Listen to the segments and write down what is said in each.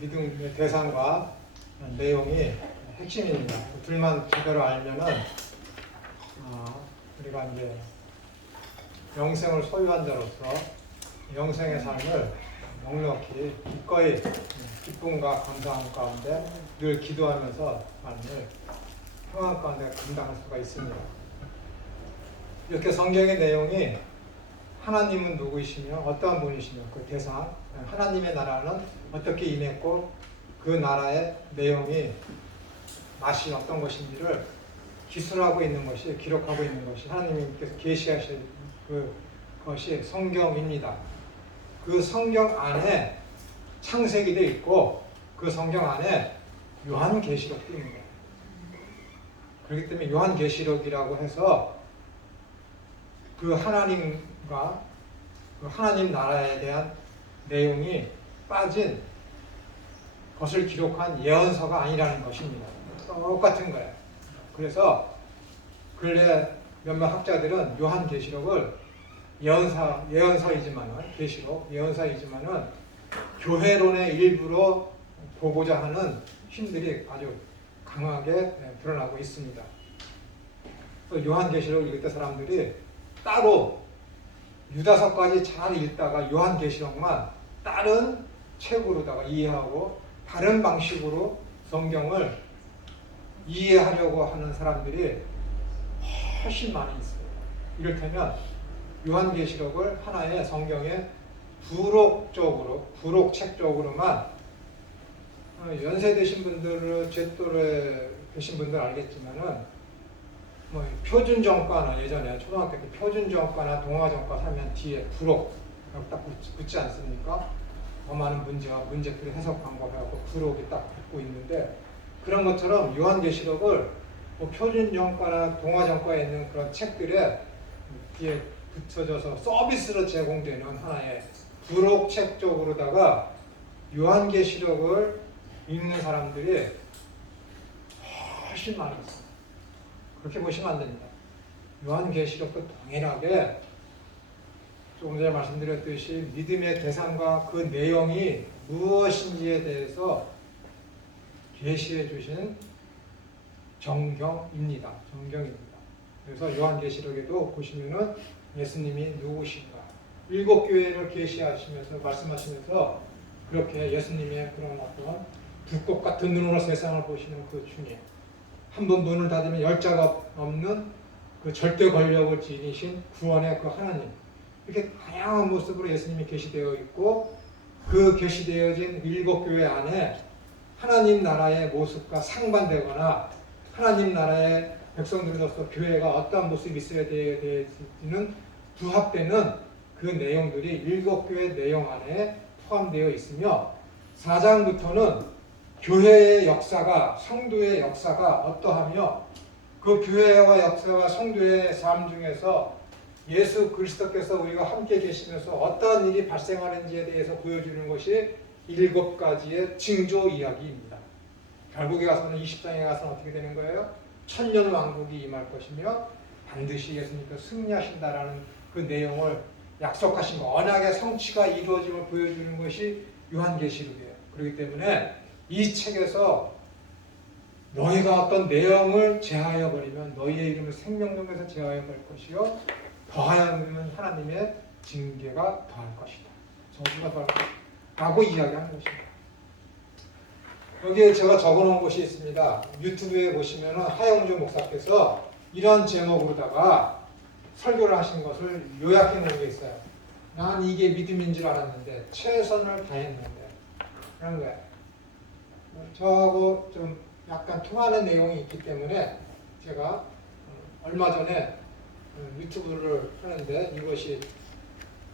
믿음의 대상과 내용이 핵심입니다. 그 둘만 제대로 알면은 우리가 이제 영생을 소유한 자로서 영생의 삶을 넉넉히 기꺼이 기쁨과 감사함 가운데 늘 기도하면서 삶을 평안 가운데 감당할 수가 있습니다. 이렇게 성경의 내용이 하나님은 누구이시며 어떠한 분이시며 그 대상 하나님의 나라는 어떻게 임했고 그 나라의 내용이 맛이 어떤 것인지를 기술하고 있는 것이 기록하고 있는 것이 하나님께서 계시하실 그것이 성경입니다. 그 성경 안에 창세기도 있고 그 성경 안에 요한계시록도 있는 거예요. 그렇기 때문에 요한계시록이라고 해서 그 하나님과 그 하나님 나라에 대한 내용이 빠진 것을 기록한 예언서가 아니라는 것입니다. 똑같은 거예요. 그래서 근래 몇몇 학자들은 요한계시록을 예언서이지만은 계시록 예언서이지만은 교회론의 일부로 보고자 하는 힘들이 아주 강하게 드러나고 있습니다. 요한계시록을 읽을 때 사람들이 따로 유다서까지 잘 읽다가 요한계시록만 다른 책으로다가 이해하고 다른 방식으로 성경을 이해하려고 하는 사람들이 훨씬 많이 있어요. 이를테면 요한계시록을 하나의 성경의 부록책적으로만 연세되신 분들은 제 또래 계신 분들 알겠지만은 뭐 표준정과나 예전에 초등학교 때 표준정과나 동화정과 하면 뒤에 부록 딱 붙지 않습니까? 더 많은 문제와 문제풀이 해석 방법 해갖고 부록이 딱 붙고 있는데 그런 것처럼 요한계시록을 뭐 표준정과나 동화정과에 있는 그런 책들에 뒤에 붙여져서 서비스로 제공되는 하나의 부록책 쪽으로다가 요한계시록을 읽는 사람들이 훨씬 많이 있어요. 그렇게 보시면 안 됩니다. 요한계시록도 동일하게 조금 전에 말씀드렸듯이 믿음의 대상과 그 내용이 무엇인지에 대해서 계시해 주신 정경입니다. 그래서 요한계시록에도 보시면은 예수님이 누구신가 7교회를 계시하시면서 말씀하시면서 그렇게 예수님의 그런 어떤 불꽃 같은 눈으로 세상을 보시는 그 주님 한 번 문을 닫으면 열자가 없는 그 절대 권력을 지니신 구원의 그 하나님 이렇게 다양한 모습으로 예수님이 계시되어 있고 그 계시되어진 7교회 안에 하나님 나라의 모습과 상반되거나 하나님 나라의 백성들로서 교회가 어떠한 모습이 있어야 되는지는 부합되는 그 내용들이 7교회 내용 안에 포함되어 있으며 4장부터는 교회의 역사가 성도의 역사가 어떠하며 그 교회와 역사와 성도의 삶 중에서 예수 그리스도께서 우리가 함께 계시면서 어떠한 일이 발생하는지에 대해서 보여주는 것이 7가지의 징조 이야기입니다. 결국에 가서는 20장에 가서는 어떻게 되는 거예요? 천년 왕국이 임할 것이며 반드시 예수님께서 승리하신다라는 그 내용을 약속하신 언약의 성취가 이루어짐을 보여주는 것이 요한계시록이에요. 그렇기 때문에 이 책에서 너희가 어떤 내용을 제하여 버리면 너희의 이름을 생명록에서 제하여 버릴 것이요 더하여는 하나님의 징계가 더할 것이다. 저주가 더할 것이다. 라고 이야기하는 것입니다. 여기에 제가 적어놓은 것이 있습니다. 유튜브에 보시면 하영주 목사께서 이런 제목으로다가 설교를 하신 것을 요약해 놓은 게 있어요. 난 이게 믿음인 줄 알았는데 최선을 다했는데 그런 거예요. 저하고 좀 약간 통하는 내용이 있기 때문에 제가 얼마 전에 유튜브를 하는데 이것이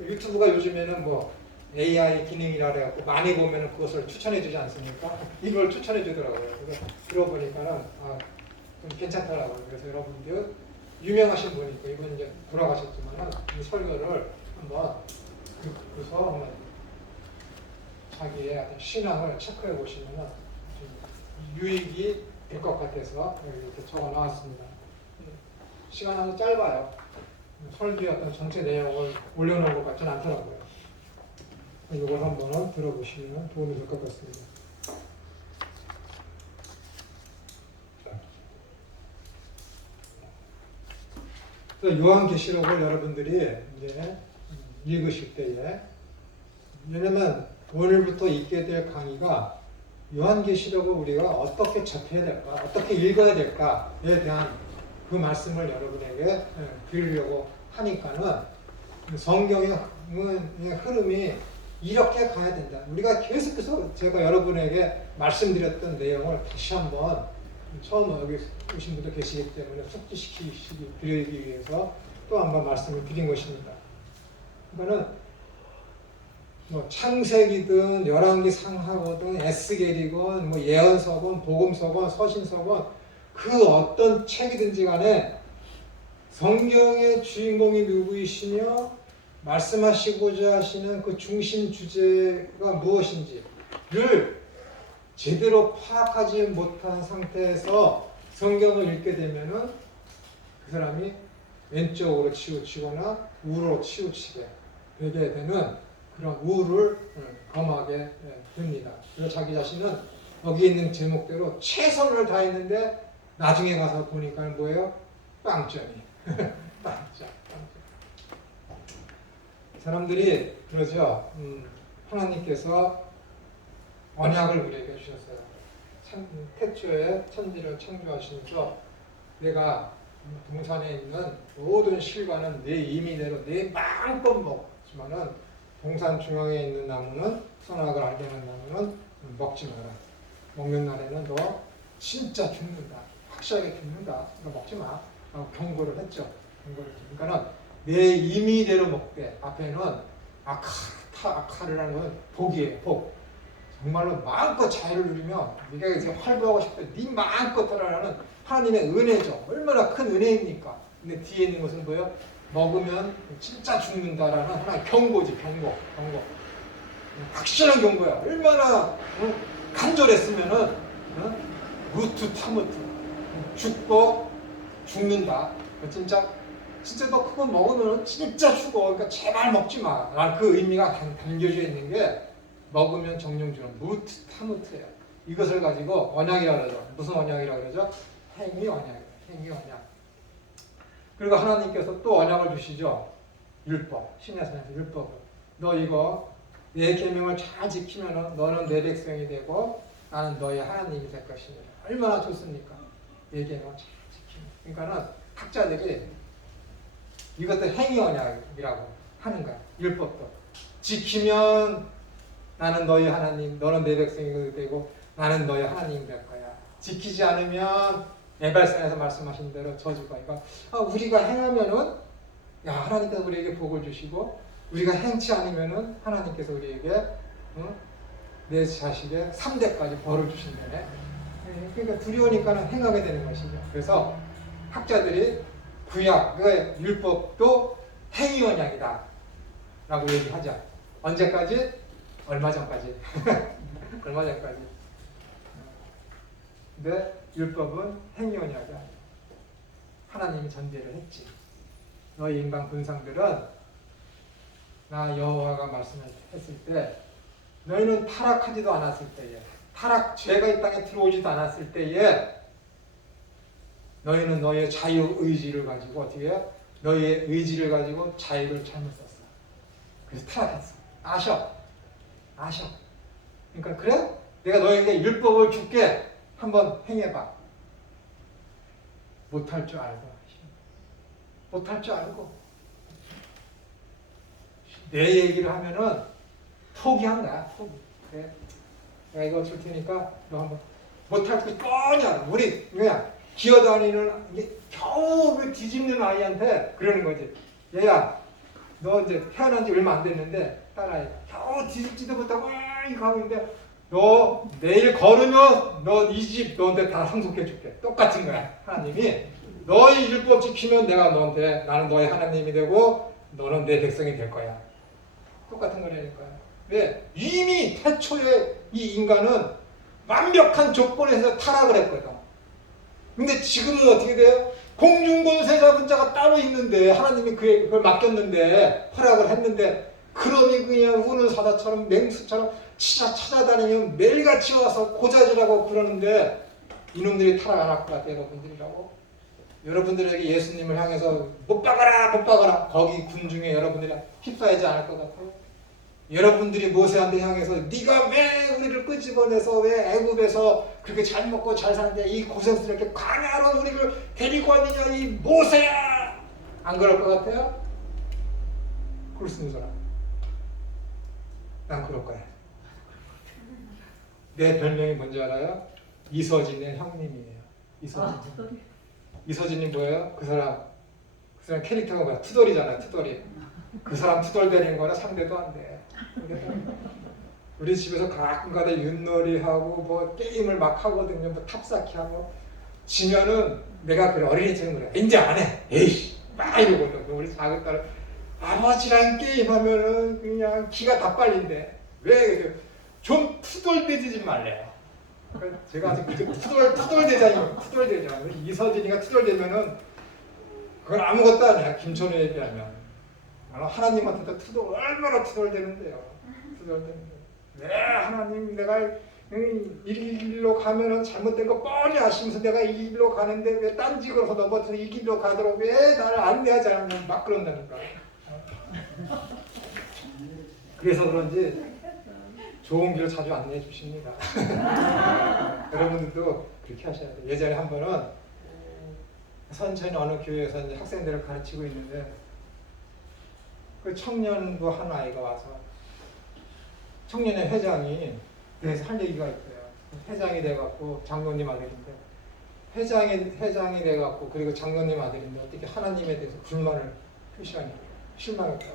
유튜브가 요즘에는 뭐 AI 기능이라 그래갖고 많이 보면은 그것을 추천해 주지 않습니까? 이걸 추천해 주더라고요. 그래서 들어보니까는 좀 괜찮더라고요. 그래서 여러분들 유명하신 분이 있고 이분 이제 돌아가셨지만은 이 설교를 한번 듣고서 한번 자기의 어떤 신앙을 체크해 보시면은 유익이 될 것 같아서 이렇게 적어 나왔습니다. 시간 아주 짧아요. 설교의 어떤 전체 내용을 올려놓은 것 같지는 않더라고요. 이걸 한번 들어보시면 도움이 될 것 같습니다. 그래서 요한계시록을 여러분들이 이제 읽으실 때에, 왜냐면 오늘부터 있게 될 강의가 요한계시록을 우리가 어떻게 접해야 될까, 어떻게 읽어야 될까에 대한 그 말씀을 여러분에게 드리려고 하니까는 성경의 흐름이 이렇게 가야 된다. 우리가 계속해서 제가 여러분에게 말씀드렸던 내용을 다시 한번 처음 여기 오신 분도 계시기 때문에 숙지시키기 드리기 위해서 또 한번 말씀을 드린 것입니다. 그러니까는 뭐 창세기든 열왕기 상하거든 에스겔이건 뭐 예언서건 복음서건 서신서건 그 어떤 책이든지 간에 성경의 주인공이 누구이시며 말씀하시고자 하시는 그 중심 주제가 무엇인지를 제대로 파악하지 못한 상태에서 성경을 읽게 되면은 그 사람이 왼쪽으로 치우치거나 우로 치우치게 되게 되는 그런 우를 범하게 됩니다. 그래서 자기 자신은 여기 있는 제목대로 최선을 다했는데 나중에 가서 보니까 뭐예요? 빵점이. 빵점. 사람들이 그러죠. 하나님께서 언약을 우리에게 주셨어요. 태초에 천지를 창조하시면서 내가 동산에 있는 모든 실과는 내 임의대로 내 마음껏 먹지만은 동산 중앙에 있는 나무는 선악을 알게 하는 나무는 먹지 마라. 먹는 날에는 너 진짜 죽는다. 확실하게 죽는다. 너 먹지 마. 라고 경고를 했죠. 그러니까는 내 임의대로 먹되 앞에는 아카르라는 건 복이에요. 복. 정말로 마음껏 자유를 누리며 네가 이제 활보하고 싶대. 네 마음껏 하라는 하나님의 은혜죠. 얼마나 큰 은혜입니까? 근데 뒤에 있는 것은 뭐예요? 먹으면 진짜 죽는다라는 하나의 경고지. 경고. 확실한 경고야. 얼마나 간절했으면은 무트 타무트 죽고 죽는다. 진짜 너 그거 먹으면 진짜 죽어. 그러니까 제발 먹지 마. 라는 그 의미가 담겨져 있는 게 먹으면 정령 주는 무트 타무트예요. 이것을 가지고 언약이라고 그러죠. 무슨 언약이라고 그러죠? 행위 언약이에요. 행위 언약. 그리고 하나님께서 또 언약을 주시죠. 율법. 신약성에서 율법을. 너 이거 내 계명을 잘 지키면 너는 내 백성이 되고 나는 너의 하나님이 될 것이니라. 얼마나 좋습니까? 내 계명을 잘 지키면. 그러니까는 학자들이 이것도 행위 언약이라고 하는 거야. 율법도. 지키면 나는 너희 하나님, 너는 내 백성이 되고 나는 너희 하나님이 될 거야. 지키지 않으면 에발산에서 말씀하신 대로 저주가. 그러니까 우리가 행하면은 하나님께서 우리에게 복을 주시고 우리가 행치 않으면은 하나님께서 우리에게 내 자식의 3대까지 벌을 주신다네. 그러니까 두려우니까는 행하게 되는 것이죠. 그래서 학자들이 구약, 그 율법도 행위 언약이다 라고 얘기하죠. 언제까지? 얼마 전까지. 얼마 전까지. 근데 율법은 행위 언약이야. 하나님이 전제를 했지. 너희 인간 군상들은 나 여호와가 말씀을 했을 때 너희는 타락하지도 않았을 때에 죄가 이 땅에 들어오지도 않았을 때에 너희는 너희의 자유의지를 가지고 어떻게 해요? 너희의 의지를 가지고 자유를 잘못 썼어. 그래서 타락했어. 아셔. 그러니까 그래? 내가 너희에게 율법을 줄게. 한번 행해봐. 못할 줄 알고. 내 얘기를 하면은 포기한 거야. 그래. 내가 이거 줄 테니까 너 한번 못할 줄 뻔히 알아. 우리 그냥 기어다니는 겨우 뒤집는 아이한테 그러는 거지. 얘야, 너 이제 태어난 지 얼마 안 됐는데 딸아이 겨우 뒤집지도 못하고 이거 하고 있는데 너 내일 걸으면 너 이 집 너한테 다 상속해 줄게. 똑같은 거야. 하나님이 너희 율법 지키면 나는 너의 하나님이 되고 너는 내 백성이 될 거야. 똑같은 거라니까요. 왜? 이미 태초에 이 인간은 완벽한 조건에서 타락을 했거든. 근데 지금은 어떻게 돼요? 공중권세 잡은 자가 따로 있는데 하나님이 그걸 맡겼는데 허락을 했는데 그러니 그냥 우는 사자처럼 맹수처럼 찾아다니면 매일같이 와서 고자질하고 그러는데 이놈들이 타락 안 할 것 같아요. 여러분들이라고. 여러분들에게 예수님을 향해서 못 박아라 못 박아라 거기 군중에 여러분들이 휩싸이지 않을 것 같아요. 여러분들이 모세한테 향해서 네가 왜 우리를 끄집어내서 왜 애굽에서 그렇게 잘 먹고 잘 사는데 이 고생스럽게 광야로 우리를 데리고 왔느냐 이 모세야 안 그럴 것 같아요? 그럴 수 있는 사람 난 그럴 거야. 내 별명이 뭔지 알아요? 이서진의 형님이에요. 이서진. 이서진이 뭐예요? 그 사람 캐릭터가 뭐야? 투덜이잖아요. 투덜이. 그 사람 투덜대는 거는 상대도 안 돼. 우리 집에서 가끔가다 윷놀이하고 뭐 게임을 막 하거든요. 뭐 탑쌓기 하고 지면은 내가 그래 어린이처럼 그래. 이제 안 해. 에이씨 막 이러거든. 우리 작은 딸은 아버지랑 게임하면은 그냥 기가 다 빨린대. 왜? 좀 투덜대지 말래요. 그러니까 제가 아직 투덜대자니 투덜대자. 이서진이가 투덜대면은 그건 아무것도 아니야. 김천우에 비하면. 하나님한테도 얼마나 투덜대는데요. 투덜대는데. 왜 하나님 내가 이 길로 가면은 잘못된 거 뻔히 아시면서 내가 이 길로 가는데 왜 딴 집으로 넘어져서 이 길로 가도록 왜 나를 안내하지 않느냐 막 그런다니까. 그래서 그런지 좋은 길을 자주 안내해 주십니다. 여러분들도 그렇게 하셔야 돼요. 예전에 한 번은 선천 어느 교회에서 이제 학생들을 가르치고 있는데 그 청년부 한 아이가 와서 청년의 회장이 그래서 할 얘기가 있어요. 회장이 돼갖고 장로님 아들인데 회장이 돼갖고 그리고 장로님 아들인데 어떻게 하나님에 대해서 불만을 표시하냐 실망했다.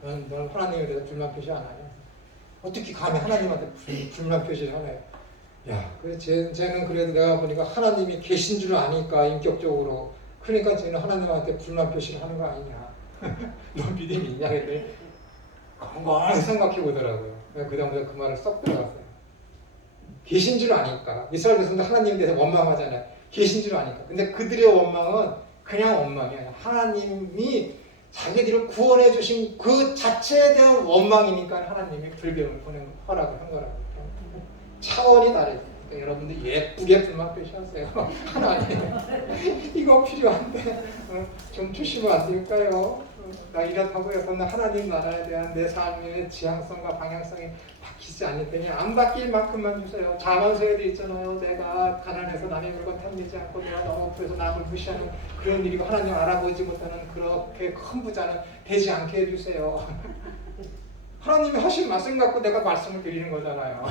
그래서 너는 하나님에 대해서 불만 표시 안 하냐? 어떻게 감히 하나님한테 불만 표시를 하나요? 야, 그래 쟤는 그래도 내가 보니까 하나님이 계신 줄 아니까 인격적으로 그러니까 쟤는 하나님한테 불만 표시를 하는 거 아니냐? 너 믿음이 있냐? 그랬더니 건강히 생각해 보더라고요. 그 다음부터 그 말을 썩 들어갔어요. 계신 줄 아니까 이스라엘 백성들 하나님에 대해서 원망하잖아요. 계신 줄 아니까. 근데 그들의 원망은 그냥 원망이 아니라 하나님이 자기들을 구원해 주신 그 자체에 대한 원망이니까 하나님이 불뱀을 보내는 허락을 한 거라고. 차원이 다르죠. 그러니까 여러분들 예쁘게 불만 표시하세요. 하나님 이거 필요한데 좀 주시면 안 될까요? 나 이렇다고 해서 하나님 나라에 대한 내 삶의 지향성과 방향성이 바뀌지 않을 테니 안 바뀔 만큼만 주세요. 자만서에도 있잖아요. 내가 가난해서 남의 물건 탐내지 않고 내가 너무 부해서 남을 무시하는 그런 일이고 하나님 알아보지 못하는 그렇게 큰 부자는 되지 않게 해주세요. 하나님이 하신 말씀 갖고 내가 말씀을 드리는 거잖아요.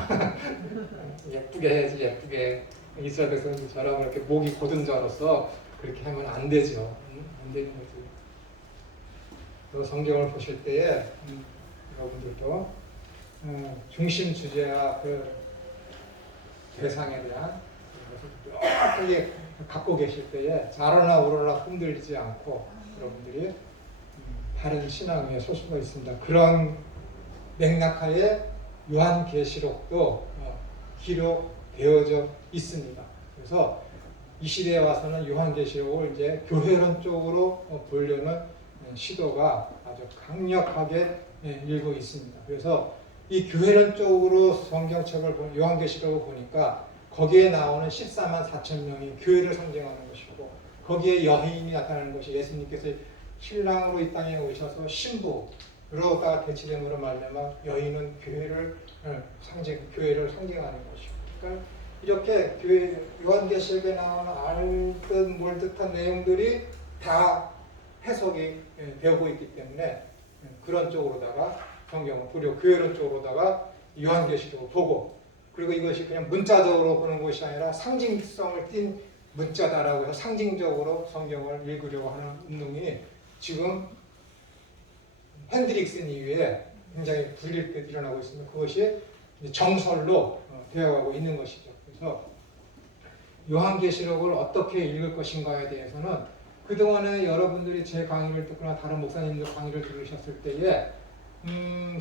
예쁘게 해야지 예쁘게. 이스라엘 백성들처럼 이렇게 목이 곧은 자로서 그렇게 하면 안 되죠. 안 되는 거죠. 또 성경을 보실 때에 여러분들도 중심 주제와 그 대상에 대한 것을 명확하게 갖고 계실 때에 좌로나 우로나 흔들리지 않고 여러분들이 바른 신앙 위에 설 수가 있습니다. 그런 맥락하에 요한계시록도 기록되어져 있습니다. 그래서 이 시대에 와서는 요한계시록을 이제 교회론 쪽으로 보려는 시도가 아주 강력하게 일고 있습니다. 그래서 이 교회론 쪽으로 성경책을 요한계시록을 보니까 거기에 나오는 14만 4천 명이 교회를 상징하는 것이고 거기에 여인이 나타나는 것이 예수님께서 신랑으로 이 땅에 오셔서 신부로다가 대치됨으로 말미암아 여인은 교회를 상징하는 것이고 그러니까 이렇게 교회 요한계시록에 나오는 알듯 몰듯한 내용들이 다 해석이 되고 있기 때문에 그런 쪽으로다가 성경을 보려 교회론 쪽으로다가 요한계시록을 보고 그리고 이것이 그냥 문자적으로 보는 것이 아니라 상징성을 띤 문자다라고 해서 상징적으로 성경을 읽으려고 하는 운동이 지금 핸드릭슨 이후에 굉장히 불일듯 일어나고 있습니다. 그것이 정설로 되어가고 있는 것이죠. 그래서 요한계시록을 어떻게 읽을 것인가에 대해서는 그동안에 여러분들이 제 강의를 듣거나 다른 목사님들 강의를 들으셨을 때에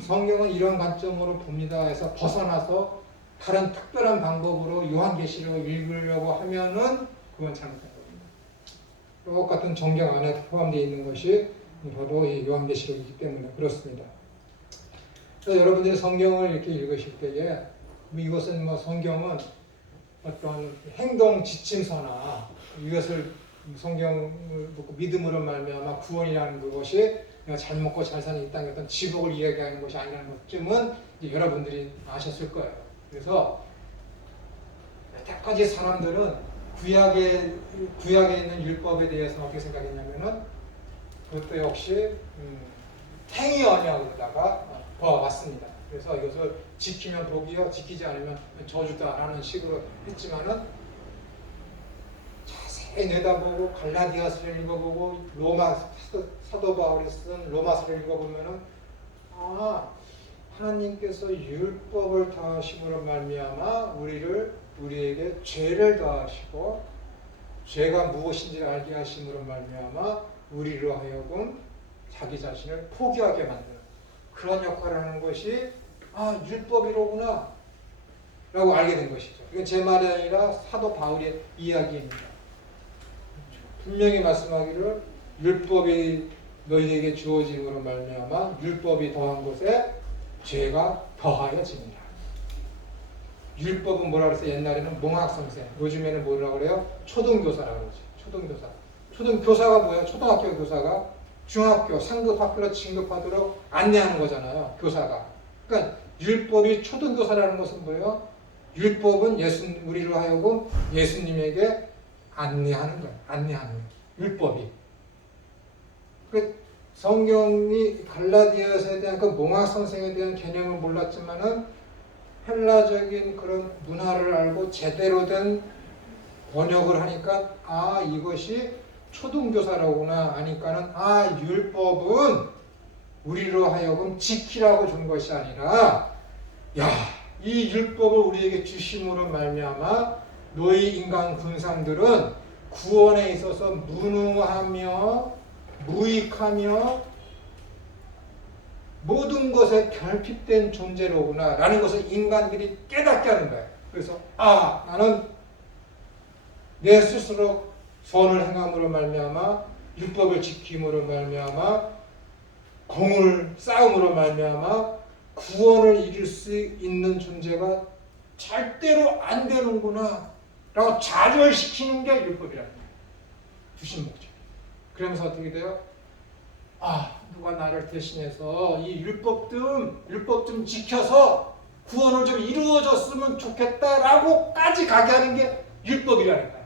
성경은 이런 관점으로 봅니다 해서 벗어나서 다른 특별한 방법으로 요한계시록을 읽으려고 하면은 그건 잘못된 겁니다. 똑같은 정경 안에 포함되어 있는 것이 바로 이 요한계시록이기 때문에 그렇습니다. 그래서 여러분들이 성경을 이렇게 읽으실 때에 이것은 성경은 어떤 행동 지침서나 이것을 성경을 믿고 믿음으로 말미암아 구원이라는 그것이 내가 잘 먹고 잘 사는 이 땅의 어떤 지복을 이야기하는 것이 아니라는 것쯤은 이제 여러분들이 아셨을 거예요. 그래서 여태까지 사람들은 구약에 있는 율법에 대해서 어떻게 생각했냐면은 그것도 역시 행위 언약으로다가 보아왔습니다. 그래서 이것을 지키면 복이요, 지키지 않으면 저주다라는 식으로 했지만은 자세히 내다보고 갈라디아서를 읽어보고 로마 사도 바울이 쓴 로마서를 읽어보면은 하나님께서 율법을 더하심으로 말미암아 우리에게 죄를 더하시고 죄가 무엇인지를 알게 하심으로 말미암아 우리로 하여금 자기 자신을 포기하게 만드는 그런 역할을 하는 것이 율법이로구나 라고 알게 된 것이죠. 이건 제 말이 아니라 사도 바울의 이야기입니다. 분명히 말씀하기를 율법이 너희에게 주어짐으로 말미암아 율법이 더한 곳에 죄가 더하여집니다. 율법은 뭐라 그래서 옛날에는 몽학성생, 요즘에는 뭐라고 그래요? 초등교사라고 그러지. 초등교사가 뭐예요? 초등학교 교사가 중학교, 상급 학교로 진급하도록 안내하는 거잖아요. 교사가. 그러니까 율법이 초등교사라는 것은 뭐예요? 율법은 우리로 하여금 예수님에게 안내하는 거예요. 안내하는 거예요. 율법이. 성경이 갈라디아서에 대한 그 몽학성생에 대한 개념을 몰랐지만은 헬라적인 그런 문화를 알고 제대로 된 번역을 하니까 이것이 초등교사라구나 하니까는 율법은 우리로 하여금 지키라고 준 것이 아니라 이 율법을 우리에게 주심으로 말미암아 너희 인간 군상들은 구원에 있어서 무능하며 무익하며 모든 것에 결핍된 존재로구나 라는 것을 인간들이 깨닫게 하는 거예요. 그래서 나는 내 스스로 선을 행함으로 말미암아 율법을 지킴으로 말미암아 공을 쌓음으로 말미암아 구원을 이룰 수 있는 존재가 절대로 안 되는구나 라고 좌절시키는 게 율법이라는 거예요. 주신 목적. 그러면서 어떻게 돼요? 누가 나를 대신해서 이 율법 좀 지켜서 구원을 좀 이루어졌으면 좋겠다라고까지 가게 하는 게 율법이라는 거예요.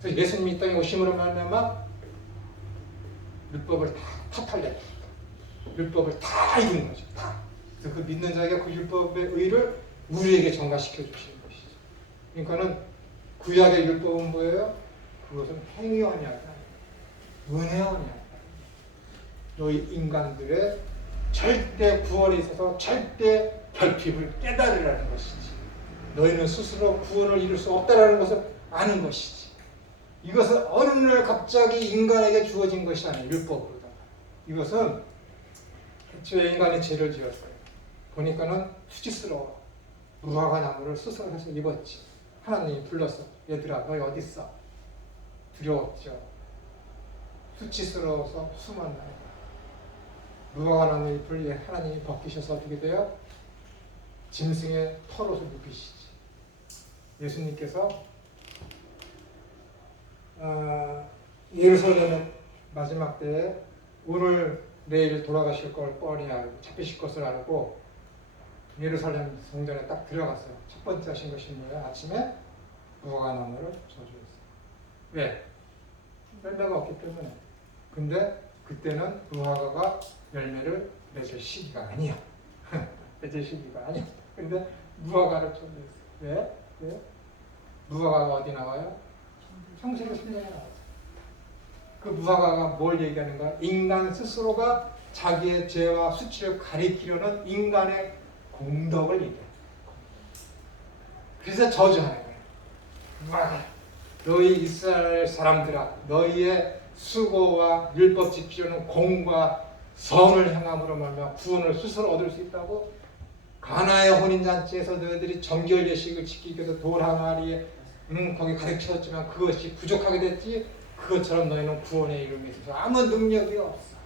그래서 예수님이 이 땅에 오심으로 말미암아 율법을 다 타탈내, 율법을 다 이루는 거죠. 다. 그래서 그 믿는 자에게 그 율법의 의를 우리에게 전가시켜 주시는 것이죠. 그러니까는 구약의 율법은 뭐예요? 그것은 행위 언약이 아니에요. 은혜 언약. 너희 인간들의 절대 구원에 있어서 절대 결핍을 깨달으라는 것이지. 너희는 스스로 구원을 이룰 수 없다라는 것을 아는 것이지. 이것은 어느 날 갑자기 인간에게 주어진 것이 아니에요. 율법으로다가. 이것은 애초에 인간이 죄를 지었어요. 보니까는 수치스러워. 무화과 나무를 스스로 해서 입었지. 하나님이 불렀어. 얘들아 너희 어디 있어? 두려웠죠. 수치스러워서 숨었나요? 무화과 나무 잎을 하나님이 벗기셔서 어떻게 돼요? 짐승의 털옷을 입히시지. 예수님께서 예루살렘의 마지막 때에 오늘 내일 돌아가실 걸 뻔히 알고 잡히실 것을 알고 예루살렘 성전에 딱 들어갔어요. 첫 번째 하신 것이 뭐예요? 아침에 무화과 나무를 저주했어요. 왜? 열매가 없기 때문에. 근데 그때는 무화과가 열매를 맺을 시기가 아니야. 맺을 시기가 아니야. 근데 무화과를 저주했어요. 왜? 무화과가 어디 나와요? 창세기 3장에 나와요. 그 무화과가 뭘 얘기하는가? 인간 스스로가 자기의 죄와 수치를 가리키려는 인간의 공덕을 얘기해요. 그래서 저주하는 거예요. 무화과, 너희 이스라엘 사람들아, 너희의 수고와 율법 지키려는 공과 성을 행함으로 말미암아 구원을 스스로 얻을 수 있다고. 가나의 혼인잔치에서 너희들이 정결 예식을 지키기 위해서 돌 항아리에 거기 가르쳤지만 그것이 부족하게 됐지. 그것처럼 너희는 구원의 이름에 있어서 아무 능력이 없어.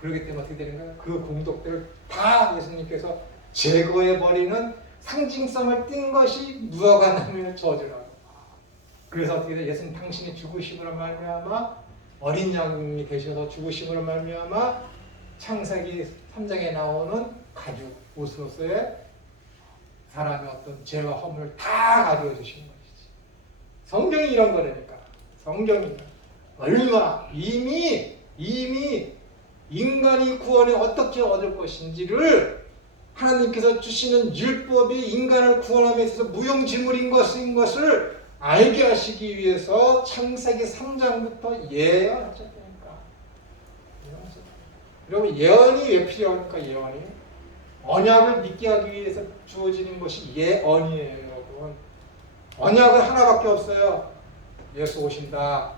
그렇기 때문에 어떻게 되는 거야? 그 공덕들을 다 예수님께서 제거해버리는 상징성을 띈 것이 무화과 나무의 저주라고. 그래서 어떻게 돼? 예수님 당신이 죽으심으로 말미암아 어린 양이 되셔서 죽으심으로 말미암아 창세기 3장에 나오는 가죽 옷으로서의 사람의 어떤 죄와 허물을 다 가져와 주시는 것이지. 성경이 이런 거라니까. 성경이 얼마나 이미 인간이 구원을 어떻게 얻을 것인지를 하나님께서 주시는 율법이 인간을 구원함에 있어서 무용지물인 것을 알게 하시기 위해서 창세기 3장부터 예언하셨다니까. 여러분 예언이 왜 필요합니까? 예언이 언약을 믿게 하기 위해서 주어지는 것이 예언이에요. 여러분 언약은 하나밖에 없어요. 예수 오신다.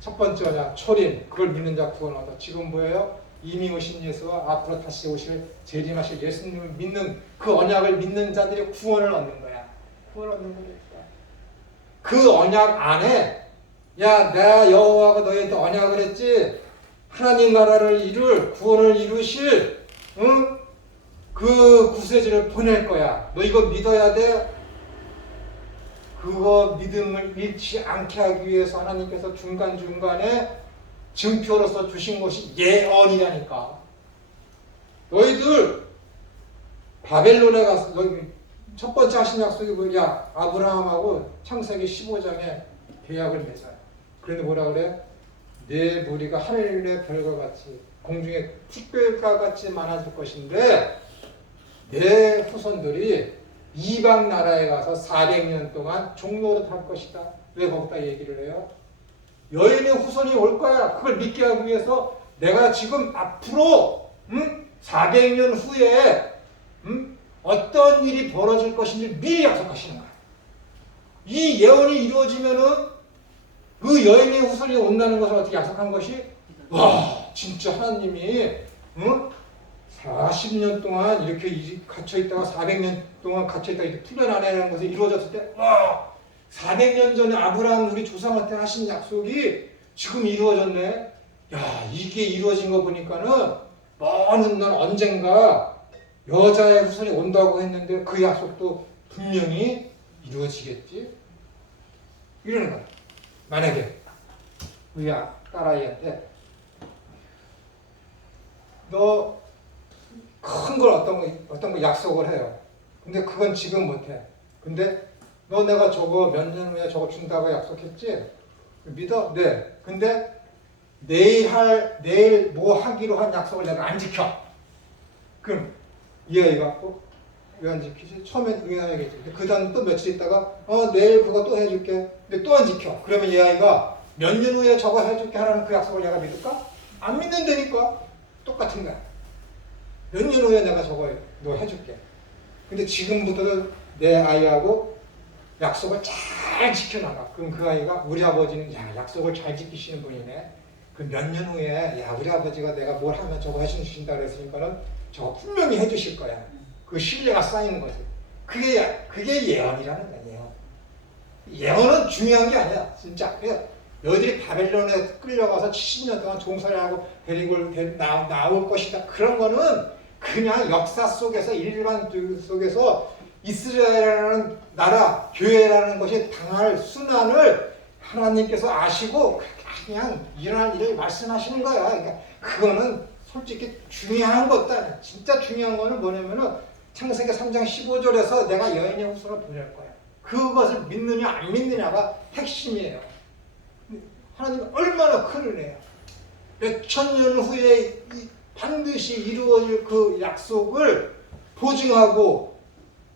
첫 번째 언약 초림, 그걸 믿는 자 구원 얻어. 지금 뭐예요? 이미 오신 예수와 앞으로 다시 오실 재림하실 예수님을 믿는 그 언약을 믿는 자들이 구원을 얻는 거야. 구원을 얻는 거니까. 그 언약 안에 야, 내가 여호와가 너희한테 언약을 했지. 하나님 나라를 이룰 구원을 이루실 그 구세주를 보낼 거야. 너 이거 믿어야 돼. 그거 믿음을 잃지 않게 하기 위해서 하나님께서 중간중간에 증표로서 주신 것이 예언이라니까. 너희들 바벨론에 가서 너희 첫 번째 하신 약속이 뭐야? 아브라함하고 창세기 15장에 계약을 맺어요. 그런데 뭐라 그래? 내 무리가 하늘의 별과 같이 공중의 풋별과 같이 많아질 것인데 내 후손들이 이방 나라에 가서 400년 동안 종노릇 할 것이다. 왜 거기다 얘기를 해요? 여인의 후손이 올 거야. 그걸 믿게 하기 위해서 내가 지금 앞으로 400년 후에 어떤 일이 벌어질 것인지 미리 약속하시는 거야. 이 예언이 이루어지면은 그 여인의 후손이 온다는 것을 어떻게 약속한 것이 와 진짜 하나님이 40년 동안 이렇게 갇혀있다가 400년 동안 갇혀있다가 이렇게 풀려나라는 것이 이루어졌을 때 와 400년 전에 아브라함 우리 조상한테 하신 약속이 지금 이루어졌네. 야 이게 이루어진 거 보니까는 먼 날 언젠가 여자의 후손이 온다고 했는데 그 약속도 분명히 이루어지겠지. 이러는 거야. 만약에 우리 딸아이한테 너 큰 걸 어떤 거 약속을 해요. 근데 그건 지금 못해. 근데 너 내가 저거 몇 년 후에 저거 준다고 약속했지? 믿어? 네. 근데 내일 뭐 하기로 한 약속을 내가 안 지켜. 그럼 이 아이가 왜 안 지키지? 처음엔 응해야겠지. 그 다음 또 며칠 있다가 내일 그거 또 해줄게. 근데 또 안 지켜. 그러면 이 아이가 몇 년 후에 저거 해줄게 하라는 그 약속을 내가 믿을까? 안 믿는다니까. 똑같은 거야. 몇 년 후에 내가 저거 너 해줄게. 근데 지금부터는 내 아이하고 약속을 잘 지켜나가. 그럼 그 아이가 우리 아버지는 야 약속을 잘 지키시는 분이네. 그 몇 년 후에 야 우리 아버지가 내가 뭘 하면 저거 해주신다 그랬으니까는 저거 분명히 해주실 거야. 그 신뢰가 쌓이는 거지. 그게 예언이라는 거예요. 예언은 중요한 게 아니야. 진짜. 너희들이 바벨론에 끌려가서 70년 동안 종살이하고 데리고 나올 것이다. 그런 거는 그냥 역사 속에서 일반 속에서 이스라엘이라는 나라, 교회라는 것이 당할 순환을 하나님께서 아시고 그냥 일어날 일을 말씀하시는 거야. 그러니까 그거는 솔직히 중요한 것도 아니야. 진짜 중요한 거는 뭐냐면은 창세기 3장 15절에서 내가 여인의 후손을 보낼 거야. 그것을 믿느냐 안 믿느냐가 핵심이에요. 하나님은 얼마나 큰 은혜야. 몇천 년 후에 반드시 이루어질 그 약속을 보증하고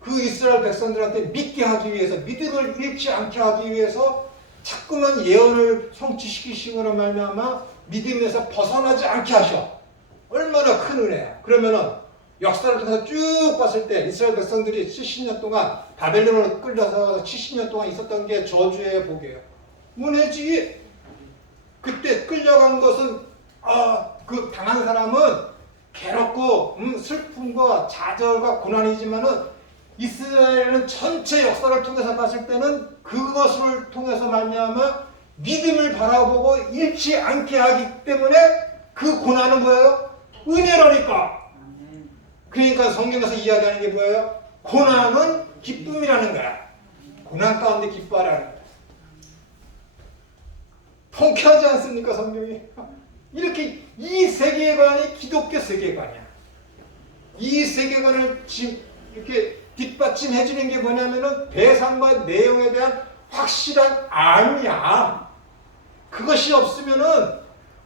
그 이스라엘 백성들한테 믿게 하기 위해서 믿음을 잃지 않게 하기 위해서 자꾸만 예언을 성취시키시거나 말미암아 믿음에서 벗어나지 않게 하셔. 얼마나 큰 은혜야. 그러면은 역사를 통해서 쭉 봤을 때 이스라엘 백성들이 70년 동안 바벨론으로 끌려서 70년 동안 있었던 게 저주의 복이에요. 은혜지. 그때 끌려간 것은 그 당한 사람은 괴롭고 슬픔과 좌절과 고난이지만은 이스라엘은 전체 역사를 통해서 봤을 때는 그것을 통해서 말미암아 믿음을 바라보고 잃지 않게 하기 때문에 그 고난은 뭐예요? 은혜라니까. 그러니까 성경에서 이야기하는 게 뭐예요? 고난은 기쁨이라는 거야. 고난 가운데 기뻐하라는 거야. 통쾌하지 않습니까, 성경이? 이렇게 이 세계관이 기독교 세계관이야. 이 세계관을 이렇게 뒷받침해 주는 게 뭐냐면은 대상과 내용에 대한 확실한 암이야. 그것이 없으면은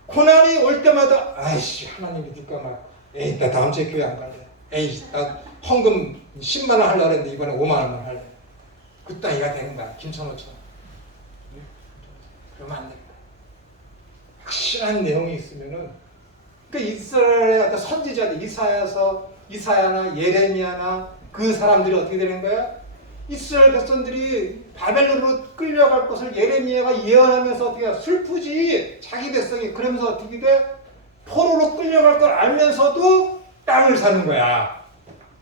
고난이 올 때마다 아이씨 하나님 믿을까 말. 에이 나 다음 주에 교회 안 갈래. 에이 나 헌금 10만 원 하려고 했는데 이번에 5만 원만 할래. 그 따위가 되는 거야. 김천호처럼. 그러면 안 됩니다. 확실한 내용이 있으면은 그 이스라엘의 어떤 선지자들 이사야나 예레미야나 그 사람들이 어떻게 되는 거야? 이스라엘 백성들이 바벨론으로 끌려갈 것을 예레미야가 예언하면서 어떻게 슬프지 자기 백성이 그러면서 어떻게 돼? 포로로 끌려갈 걸 알면서도 땅을 사는 거야.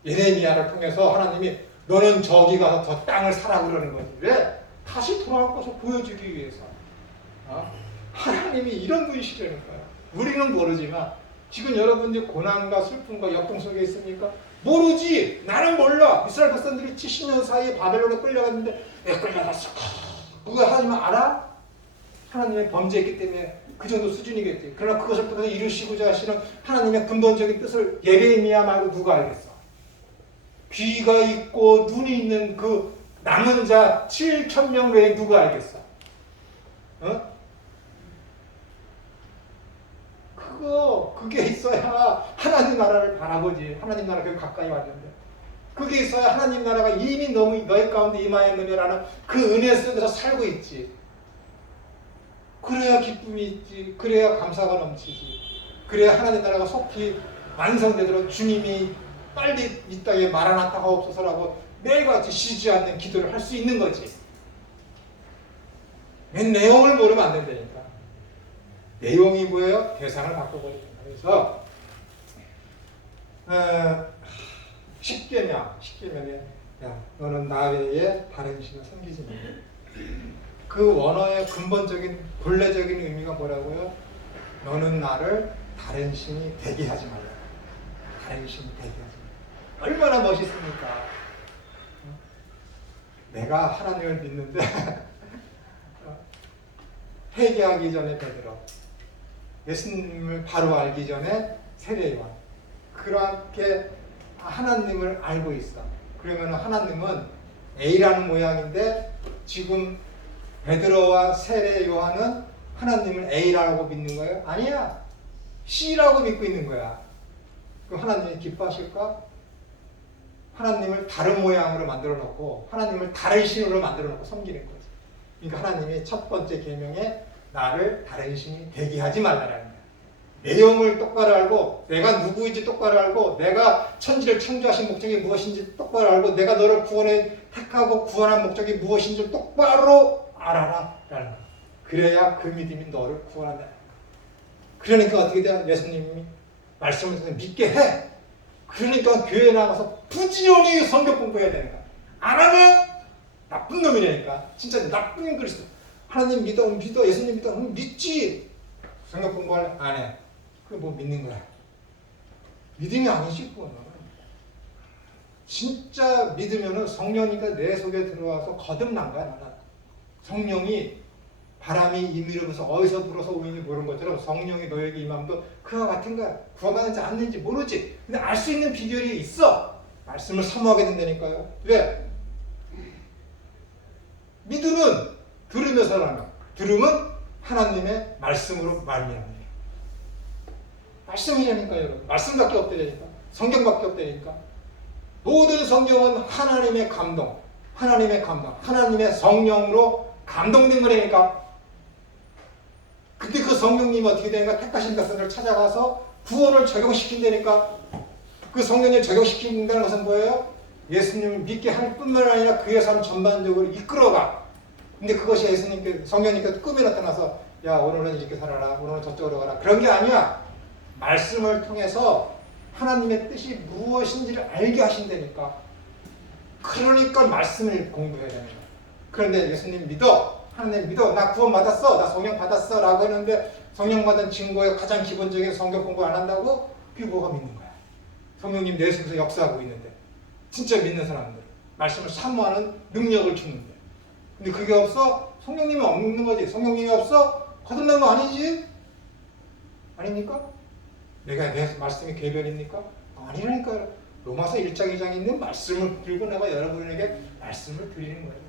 예레미야를 통해서 하나님이 너는 저기 가서 저 땅을 사라고 그러는 거지. 왜? 다시 돌아올 것을 보여주기 위해서. 하나님이 이런 분이시라는 거야. 우리는 모르지만 지금 여러분들이 고난과 슬픔과 역경 속에 있습니까? 모르지. 나는 몰라. 이스라엘 백성들이 70년 사이에 바벨론에 끌려갔는데 왜 끌려갔어? 그거 하나님은 알아? 하나님의 범죄했기 때문에 그 정도 수준이겠지. 그러나 그것을 통해서 이루시고자 하시는 하나님의 근본적인 뜻을 예레미야 말고 누가 알겠어? 귀가 있고 눈이 있는 그 남은 자 7,000명 외에 누가 알겠어? 그게 있어야 하나님 나라를 바라보지. 하나님 나라가 가까이 왔는데. 그게 있어야 하나님 나라가 이미 너희 가운데 임하였느냐라는 그 은혜 속에서 살고 있지. 그래야 기쁨이 있지. 그래야 감사가 넘치지. 그래야 하나님 나라가 속히 완성되도록 주님이 빨리 이 땅에 마라나타가 없어서라고 매일같이 쉬지 않는 기도를 할 수 있는 거지. 맨 내용을 모르면 안 된다니까. 내용이 뭐예요? 대상을 바꿔버립니다. 그래서 십계명에 야 너는 나 외에 다른 신을 섬기지 마. 그 원어의 근본적인 본래적인 의미가 뭐라고요? 너는 나를 다른 신이 되게 하지 말라. 다른 신이 되게 하지 말라. 얼마나 멋있습니까? 내가 하나님을 믿는데 회개하기 전에 베드로, 예수님을 바로 알기 전에 세례요한, 그렇게 하나님을 알고 있어. 그러면 하나님은 A라는 모양인데 지금 베드로와 세례요한은 하나님을 A라고 믿는 거예요? 아니야. C라고 믿고 있는 거야. 그럼 하나님이 기뻐하실까? 하나님을 다른 모양으로 만들어 놓고 하나님을 다른 신으로 만들어 놓고 섬기는 거지. 그러니까 하나님이 첫 번째 계명에 나를 다른 신이 되게 하지 말라라는 거야. 내용을 똑바로 알고 내가 누구인지 똑바로 알고 내가 천지를 창조하신 목적이 무엇인지 똑바로 알고 내가 너를 구원해 택하고 구원한 목적이 무엇인지 똑바로 알아라 라는 거야. 그래야 그 믿음이 너를 구원한다. 그러니까 어떻게 돼? 예수님이 말씀을 통해 믿게 해. 그러니까 교회 나가서 부지런히 성경 공부해야 되는 거야. 안 하면 나쁜 놈이라니까. 진짜 나쁜 그리스도. 하나님 믿어 예수님 믿어 믿지. 성경 공부할래? 안 해. 그게 뭐 믿는 거야. 믿음이 아니지 그거는. 진짜 믿으면은 성령이가 내 속에 들어와서 거듭난 거야. 나는. 성령이 바람이 임의로부터 어디서 불어서 오는지 모르는 것처럼 성령이 너에게 임함도 그와 같은 거야. 구원받는지 않는지 모르지. 근데 알 수 있는 비결이 있어. 말씀을 사모하게 된다니까요. 왜? 믿음은 들으면서 나는. 들음은 하나님의 말씀으로 말미암는. 말씀이라니까요, 여러분. 말씀밖에 없다니까. 성경밖에 없다니까. 모든 성경은 하나님의 감동, 하나님의 성령으로 감동된 거라니까. 근데 그 성령님이 어떻게 되는가? 택하신 백성을 찾아가서 구원을 적용시킨다니까. 그 성령님을 적용시킨다는 것은 뭐예요? 예수님을 믿게 할 뿐만 아니라 그의 삶 전반적으로 이끌어가. 근데 그것이 성령님께서 꿈에 나타나서 야 오늘은 이렇게 살아라, 오늘은 저쪽으로 가라, 그런 게 아니야. 말씀을 통해서 하나님의 뜻이 무엇인지를 알게 하신다니까. 그러니까 말씀을 공부해야 되는 거야. 그런데 예수님 믿어, 하나님 믿어, 나 구원 받았어, 나 성령 받았어 라고 했는데 성령 받은 증거의 가장 기본적인 성경 공부 안 한다고? 그게 뭐가 믿는 거야? 성령님 내 속에서 역사하고 있는데, 진짜 믿는 사람들 말씀을 사모하는 능력을 주는데, 근데 그게 없어? 성령님이 없는 거지. 성령님이 없어? 거듭난 거 아니지? 아닙니까? 내가 내 말씀이 궤변입니까? 아니라니까. 로마서 1장 2장에 있는 말씀을 들고 내가 여러분에게 말씀을 드리는 거예요.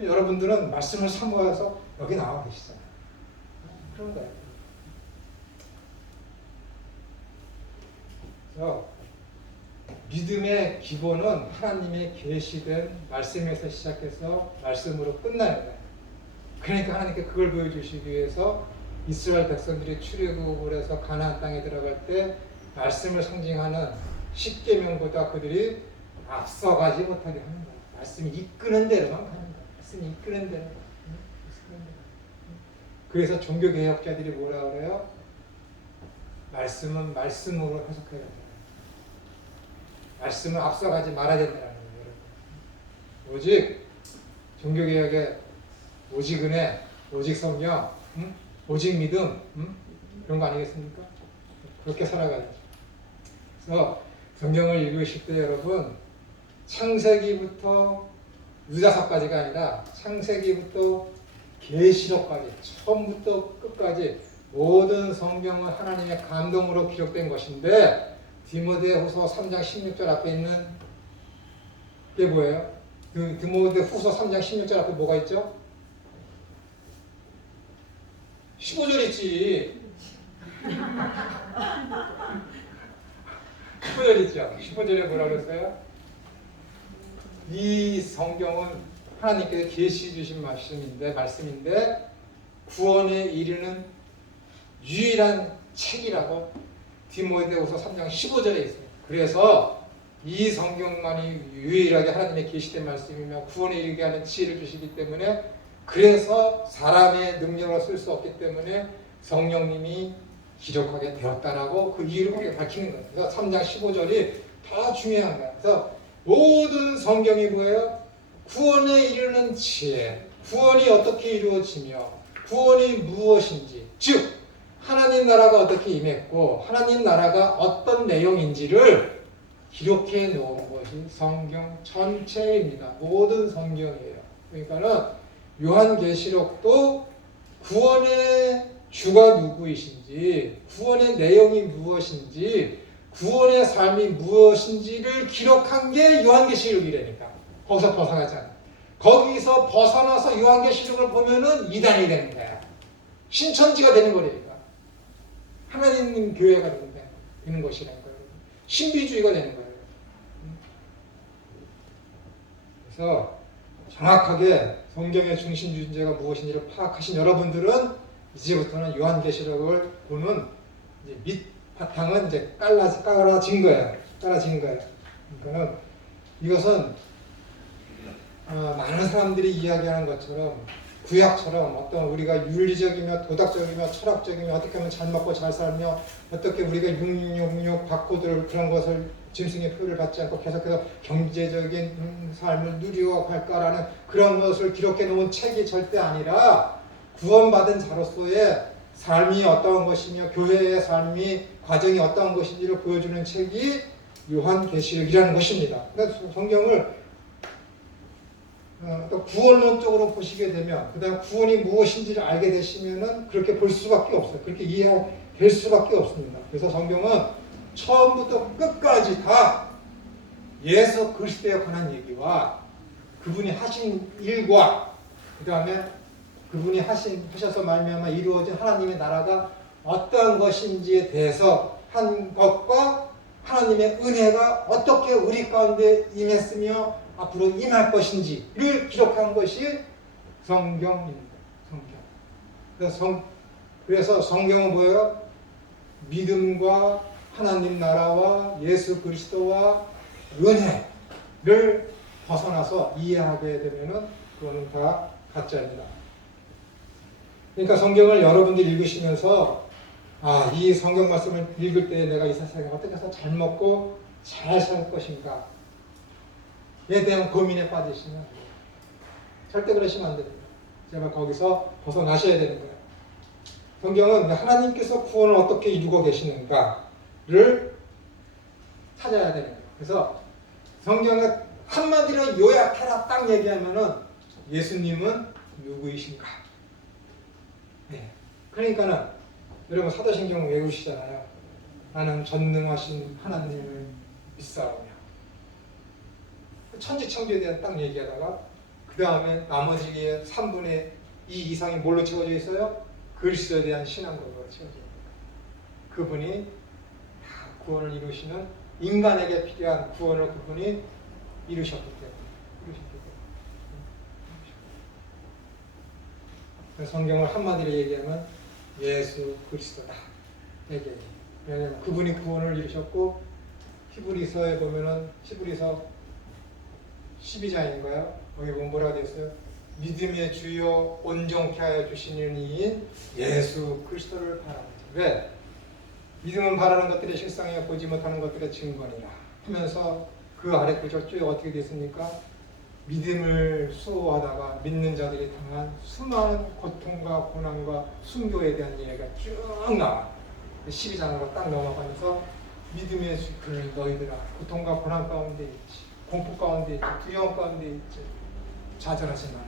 여러분들은 말씀을 사모해서 여기 나와 계시잖아요. 그런 거예요. 그래서 믿음의 기본은 하나님의 계시된 말씀에서 시작해서 말씀으로 끝나는 거예요. 그러니까 하나님께 그걸 보여주시기 위해서 이스라엘 백성들이 출애굽을 해서 가나안 땅에 들어갈 때 말씀을 상징하는 십계명보다 그들이 앞서가지 못하게 하는 거예요. 말씀이 이끄는 대로만 가는 거예요. 말씀이 이끄는 대로. 그래서 종교개혁자들이 뭐라 그래요? 말씀은 말씀으로 해석해야 된다. 말씀을 앞서가지 말아야 된다는 거예요. 오직 종교개혁의 오직 은혜, 오직 성령, 오직 믿음, 그런 거 아니겠습니까? 그렇게 살아가야죠. 그래서 성경을 읽으실 때 여러분 창세기부터 유다서까지가 아니라 창세기부터 계시록까지 처음부터 끝까지 모든 성경은 하나님의 감동으로 기록된 것인데 디모데후서 3장 16절 앞에 있는 게 뭐예요? 디모데후서 3장 16절 앞에 뭐가 있죠? 15절 있지. 15절 있죠. 15절에 뭐라고 그랬어요? 이 성경은 하나님께서 계시 주신 말씀인데 구원에 이르는 유일한 책이라고 디모데후서 3장 15절에 있어요. 그래서 이 성경만이 유일하게 하나님의 계시된 말씀이며 구원에 이르게 하는 지혜를 주시기 때문에 그래서 사람의 능력으로 쓸 수 없기 때문에 성령님이 기록하게 되었다라고 그 이유를 밝히는 거예요. 그래서 3장 15절이 더 중요한 거예요. 그래서 모든 성경이 뭐예요? 구원에 이르는 지혜, 구원이 어떻게 이루어지며 구원이 무엇인지, 즉 하나님 나라가 어떻게 임했고 하나님 나라가 어떤 내용인지를 기록해 놓은 것이 성경 전체입니다. 모든 성경이에요. 그러니까는 요한계시록도 구원의 주가 누구이신지, 구원의 내용이 무엇인지, 구원의 삶이 무엇인지를 기록한 게 요한계시록이라니까. 거기서 벗어나지 않아. 거기서 벗어나서 요한계시록을 보면은 이단이 되는 거야. 신천지가 되는 거라니까. 하나님 교회가 되는 것이라는 거예요. 신비주의가 되는 거예요. 그래서 정확하게 성경의 중심 주제가 무엇인지를 파악하신 여러분들은 이제부터는 요한계시록을 보는 이제 밑바탕은 이제 깔아진 거예요. 그러니까는 이것은 많은 사람들이 이야기하는 것처럼 구약처럼 어떤 우리가 윤리적이며 도덕적이며 철학적이며 어떻게 하면 잘 먹고 잘 살며 어떻게 우리가 666 바코드를 그런 것을 짐승의 표를 받지 않고 계속해서 경제적인 삶을 누리고 갈까라는 그런 것을 기록해 놓은 책이 절대 아니라 구원받은 자로서의 삶이 어떠한 것이며 교회의 삶이 과정이 어떠한 것인지를 보여주는 책이 요한계시록이라는 것입니다. 그래서 성경을 또 구원론적으로 보시게 되면 그 다음 구원이 무엇인지를 알게 되시면은 그렇게 볼 수밖에 없어요. 그렇게 이해될 수밖에 없습니다. 그래서 성경은 처음부터 끝까지 다 예수 그리스도에 관한 얘기와 그분이 하신 일과 그 다음에 그분이 하셔서 말미암아 이루어진 하나님의 나라가 어떠한 것인지에 대해서 한 것과 하나님의 은혜가 어떻게 우리 가운데 임했으며 앞으로 임할 것인지를 기록한 것이 성경입니다. 그래서 성경은 뭐예요? 믿음과 하나님 나라와 예수 그리스도와 은혜를 벗어나서 이해하게 되면은 그거는 다 가짜입니다. 그러니까 성경을 여러분들이 읽으시면서 이 성경 말씀을 읽을 때 내가 이 세상에 어떻게 해서 잘 먹고 잘 살 것인가 에 대한 고민에 빠지시면 절대 그러시면 안 됩니다. 제발 거기서 벗어나셔야 되는 거예요. 성경은 하나님께서 구원을 어떻게 이루고 계시는가를 찾아야 되는 거예요. 그래서 성경에 한마디로 요약해라 딱 얘기하면은 예수님은 누구이신가? 그러니까는 여러분 사도신경 외우시잖아요. 나는 전능하신 하나님을 믿사오며. 천지창조에 대한 딱 얘기하다가 그 다음에 나머지 3분의 2 이상이 뭘로 채워져 있어요? 그리스도에 대한 신앙으로 채워져 있습니다. 그분이 다 구원을 이루시는 인간에게 필요한 구원을 그분이 이루셨기 때문에. 성경을 한마디로 얘기하면 예수 그리스도다. 왜냐하면 그분이 구원을 이루셨고, 히브리서에 보면은 히브리서 12장인가요? 거기 보면 뭐라고 되어 있어요? 믿음의 주요 온전케 하여 주시는 이인 예수 그리스도를 바라보자. 왜? 믿음은 바라는 것들의 실상이요 보지 못하는 것들의 증거니라 하면서 그 아래 구절 쭉 어떻게 됐습니까? 믿음을 수호하다가 믿는 자들이 당한 수많은 고통과 고난과 순교에 대한 얘기가 쭉 나와. 12장으로 딱 넘어가면서 믿음의 그를 너희들아 고통과 고난 가운데 있지, 공포 가운데 있지, 두려움 가운데 있지, 좌절하지 마라.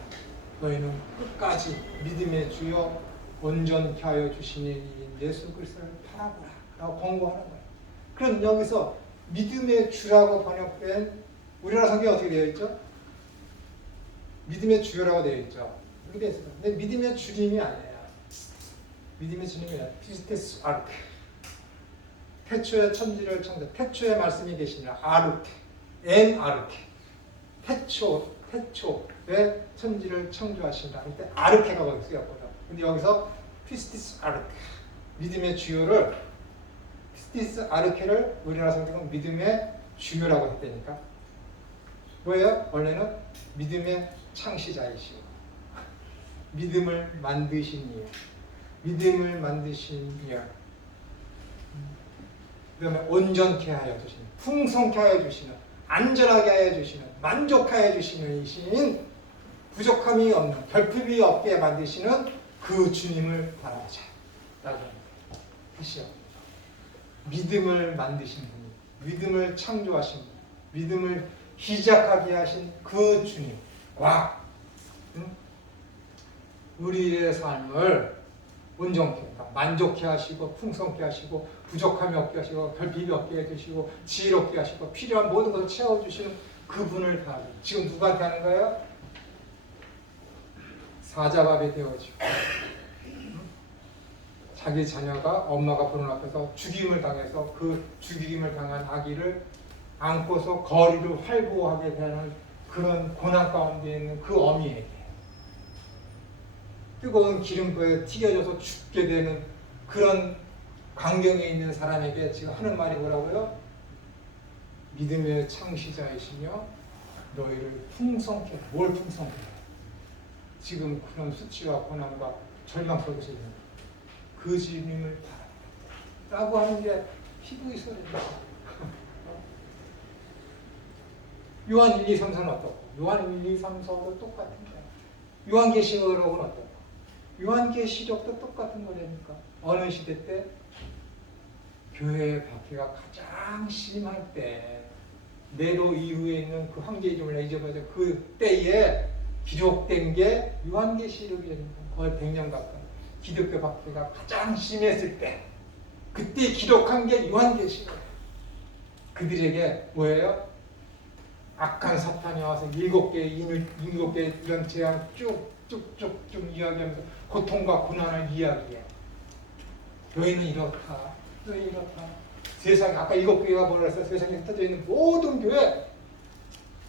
너희는 끝까지 믿음의 주여 온전케 하여 주시니 예수 그리스도를 바라보라 라고 권고하는 거예요. 그럼 여기서 믿음의 주라고 번역된 우리나라 성경이 어떻게 되어 있죠? 믿음의 주요라고 되어 있죠. 이렇게 되어 있어요. 근데 믿음의 주님이 아니에요. 믿음의 주님이 아니에요. 피스테스 아르테. 태초에 천지를 창조, 태초에 말씀이 계시니라. 아르테. 엔 아르테. 태초에 천지를 창조하신다. 이때 아르케가 거기 쓰였거든. 근데 여기서 피스티스 아르케. 믿음의 주요를, 피스티스 아르케를 우리나라 성경은 믿음의 주요라고 했다니까. 뭐예요? 원래는 믿음의 창시자이시오. 믿음을 만드신 이요. 믿음을 만드신 이요. 그 다음에 온전케 하여 주시는, 풍성케 하여 주시는, 안전하게 하여 주시는, 만족하여 주시는 이신, 부족함이 없는, 결핍이 없게 만드시는 그 주님을 바라보자. 라고 하시오. 믿음을 만드신 분이, 믿음을 창조하신 분, 믿음을 시작하게 하신 그 주님과 우리의 삶을 온전케, 만족케 하시고 풍성케 하시고 부족함이 없게 하시고 결핍이 없게 해주시고 지혜롭게 하시고 필요한 모든 것을 채워주시는 그분을 다 지금 누구한테 하는 거예요? 사자밥이 되어지고 자기 자녀가 엄마가 보는 앞에서 죽임을 당해서 그 죽임을 당한 아기를 안고서 거리를 활보하게 되는 그런 고난 가운데 있는 그 어미에게 뜨거운 기름부에 튀겨져서 죽게 되는 그런 광경에 있는 사람에게 지금 하는 말이 뭐라고요? 믿음의 창시자이시며 너희를 풍성케, 뭘 풍성케? 지금 그런 수치와 고난과 절망 속에서 있는 그 주님을 바라 라고 하는 게 히브리서입니다. 요한 1, 2, 3, 4는 어떻고? 요한 1, 2, 3, 4도 똑같은 거야. 요한계시록은 어떻고? 요한계시록도 똑같은 거라니까. 어느 시대 때? 교회의 박해가 가장 심할 때, 네로 이후에 있는 그 황제 이름을 잊어버려 그 때에 기록된 게 요한계시록이라니까. 거의 100년 가까이. 기독교 박해가 가장 심했을 때, 그때 기록한 게 요한계시록. 그들에게 뭐예요? 악한 사탄이 와서 7개의 이런 재앙 쭉쭉쭉쭉 이야기하면서 고통과 고난을 이야기해. 너희는 이렇다. 너희 이렇다. 세상에 아까 7교회가 뭐라 했어요? 세상에 흩어져 있는 모든 교회,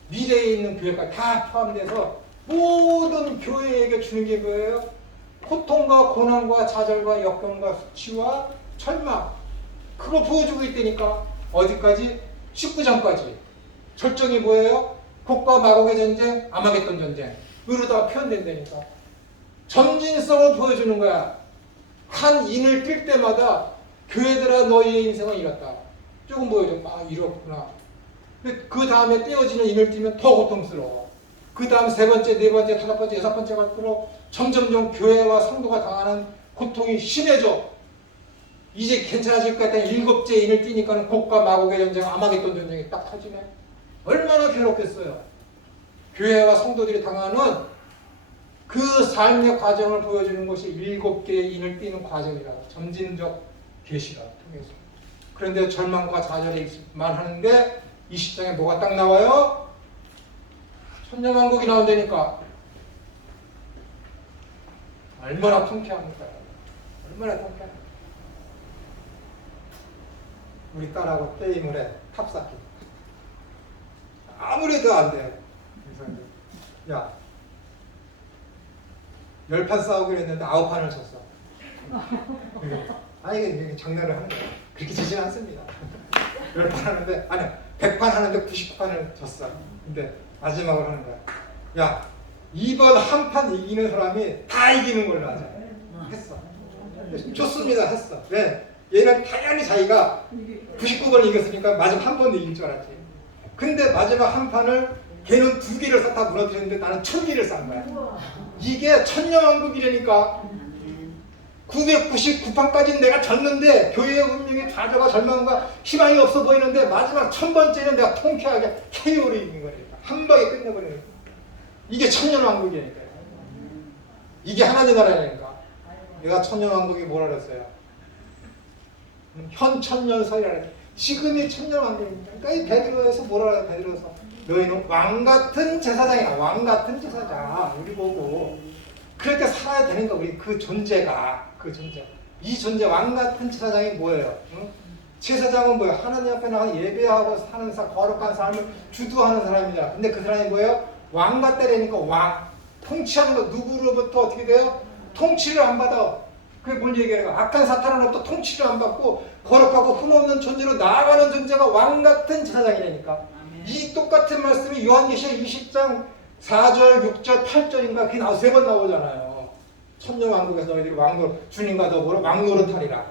미래에 있는 교회까지 다 포함돼서 모든 교회에게 주는 게 뭐예요? 고통과 고난과 좌절과 역경과 수치와 절망. 그거 보여주고 있다니까. 어디까지? 19장까지. 절정이 뭐예요? 곡과 마곡의 전쟁, 아마겟돈 전쟁. 으로다가 표현된다니까. 점진성을 보여주는 거야. 한 인을 뛸 때마다 교회들아 너희의 인생은 이렇다. 조금 보여줘. 아 이렇구나. 근데 그 다음에 떼어지는 인을 뛰면 더 고통스러워. 그 다음 세 번째, 네 번째, 다섯 번째, 여섯 번째 갈수록 점점점 교회와 성도가 당하는 고통이 심해져. 이제 괜찮아질 것 같다는 7째 인을 뛰니까는 곡과 마곡의 전쟁, 아마겟돈 전쟁이 딱 터지네. 얼마나 괴롭겠어요. 교회와 성도들이 당하는 그 삶의 과정을 보여주는 것이 7개의 인을 띠는 과정이라 점진적 계시라 통해서. 그런데 절망과 좌절만 하는데 이 시장에 뭐가 딱 나와요? 천년왕국이 나온다니까. 얼마나 통쾌합니까? 얼마나 통쾌합니까? 우리 딸하고 게임을 해. 탑쌓기. 아무래도 안 돼. 그래서 이제 야 10판 싸우기로 했는데 9판을 쳤어. 이게 장난을 하는 거야. 그렇게 지진 않습니다. 10판 하는데, 아니, 100판 하는데 99판을 졌어. 근데 마지막으로 하는 거야. 야, 이번 한 판 이기는 사람이 다 이기는 걸로 하자. 했어. 좋습니다. 했어. 왜? 얘는 당연히 자기가 99번을 이겼으니까 마지막 한 번 이길 줄 알았지. 근데 마지막 한 판을 걔는 2개를 쌓다 무너뜨렸는데 나는 1000개를 쌓은 거야. 이게 천년왕국이라니까. 999판까지는 내가 졌는데 교회의 운명의 좌절과 절망과 희망이 없어 보이는데 마지막 1000번째는 내가 통쾌하게 KO를 이긴 거니까. 한 방에 끝내버리는 거야. 이게 천년왕국이니까요. 이게 하나님 나라니까. 내가 천년왕국이 뭐라 그랬어요? 현천년설이라는 지금이 천년왕국입니다. 그러니까 이 베드로에서 뭐라 그래요? 베드로에서 너희는 왕같은 제사장이야. 왕같은 제사장. 우리 보고 그렇게 살아야 되는 거. 우리 그 존재가 그 존재. 이 존재 왕같은 제사장이 뭐예요? 응? 제사장은 뭐예요? 하나님 앞에 나가 예배하고 사는 거룩한 삶을 주도하는 사람이잖아. 근데 그 사람이 뭐예요? 왕같다라니까 왕. 통치하는 거 누구로부터 어떻게 돼요? 통치를 안 받아. 그게 뭔 얘기예요? 악한 사탄으로부터 통치를 안 받고 거룩하고 흠없는 존재로 나아가는 존재가 왕같은 제사장이라니까. 이 똑같은 말씀이 요한계시록 20장 4절, 6절, 8절인가 그게 3번 나오잖아요. 천년왕국에서 너희들이 주님과 더불어 왕노릇하리라.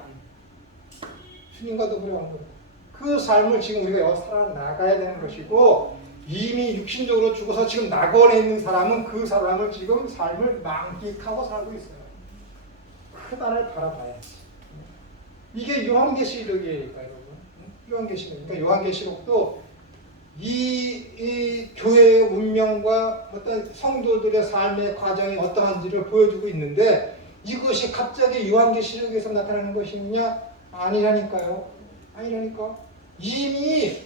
주님과 더불어 왕노릇. 그 삶을 지금 우리가 여기 살아나가야 되는 것이고 이미 육신적으로 죽어서 지금 낙원에 있는 사람은 그 사람을 지금 삶을 만끽하고 살고 있어요. 그 나라를 바라봐야지. 이게 요한계시록이에요, 여러분. 요한계시록. 그러니까 요한계시록도 이 교회의 운명과 어떤 성도들의 삶의 과정이 어떠한지를 보여주고 있는데 이것이 갑자기 요한계시록에서 나타나는 것이냐? 아니라니까요. 아니라니까. 이미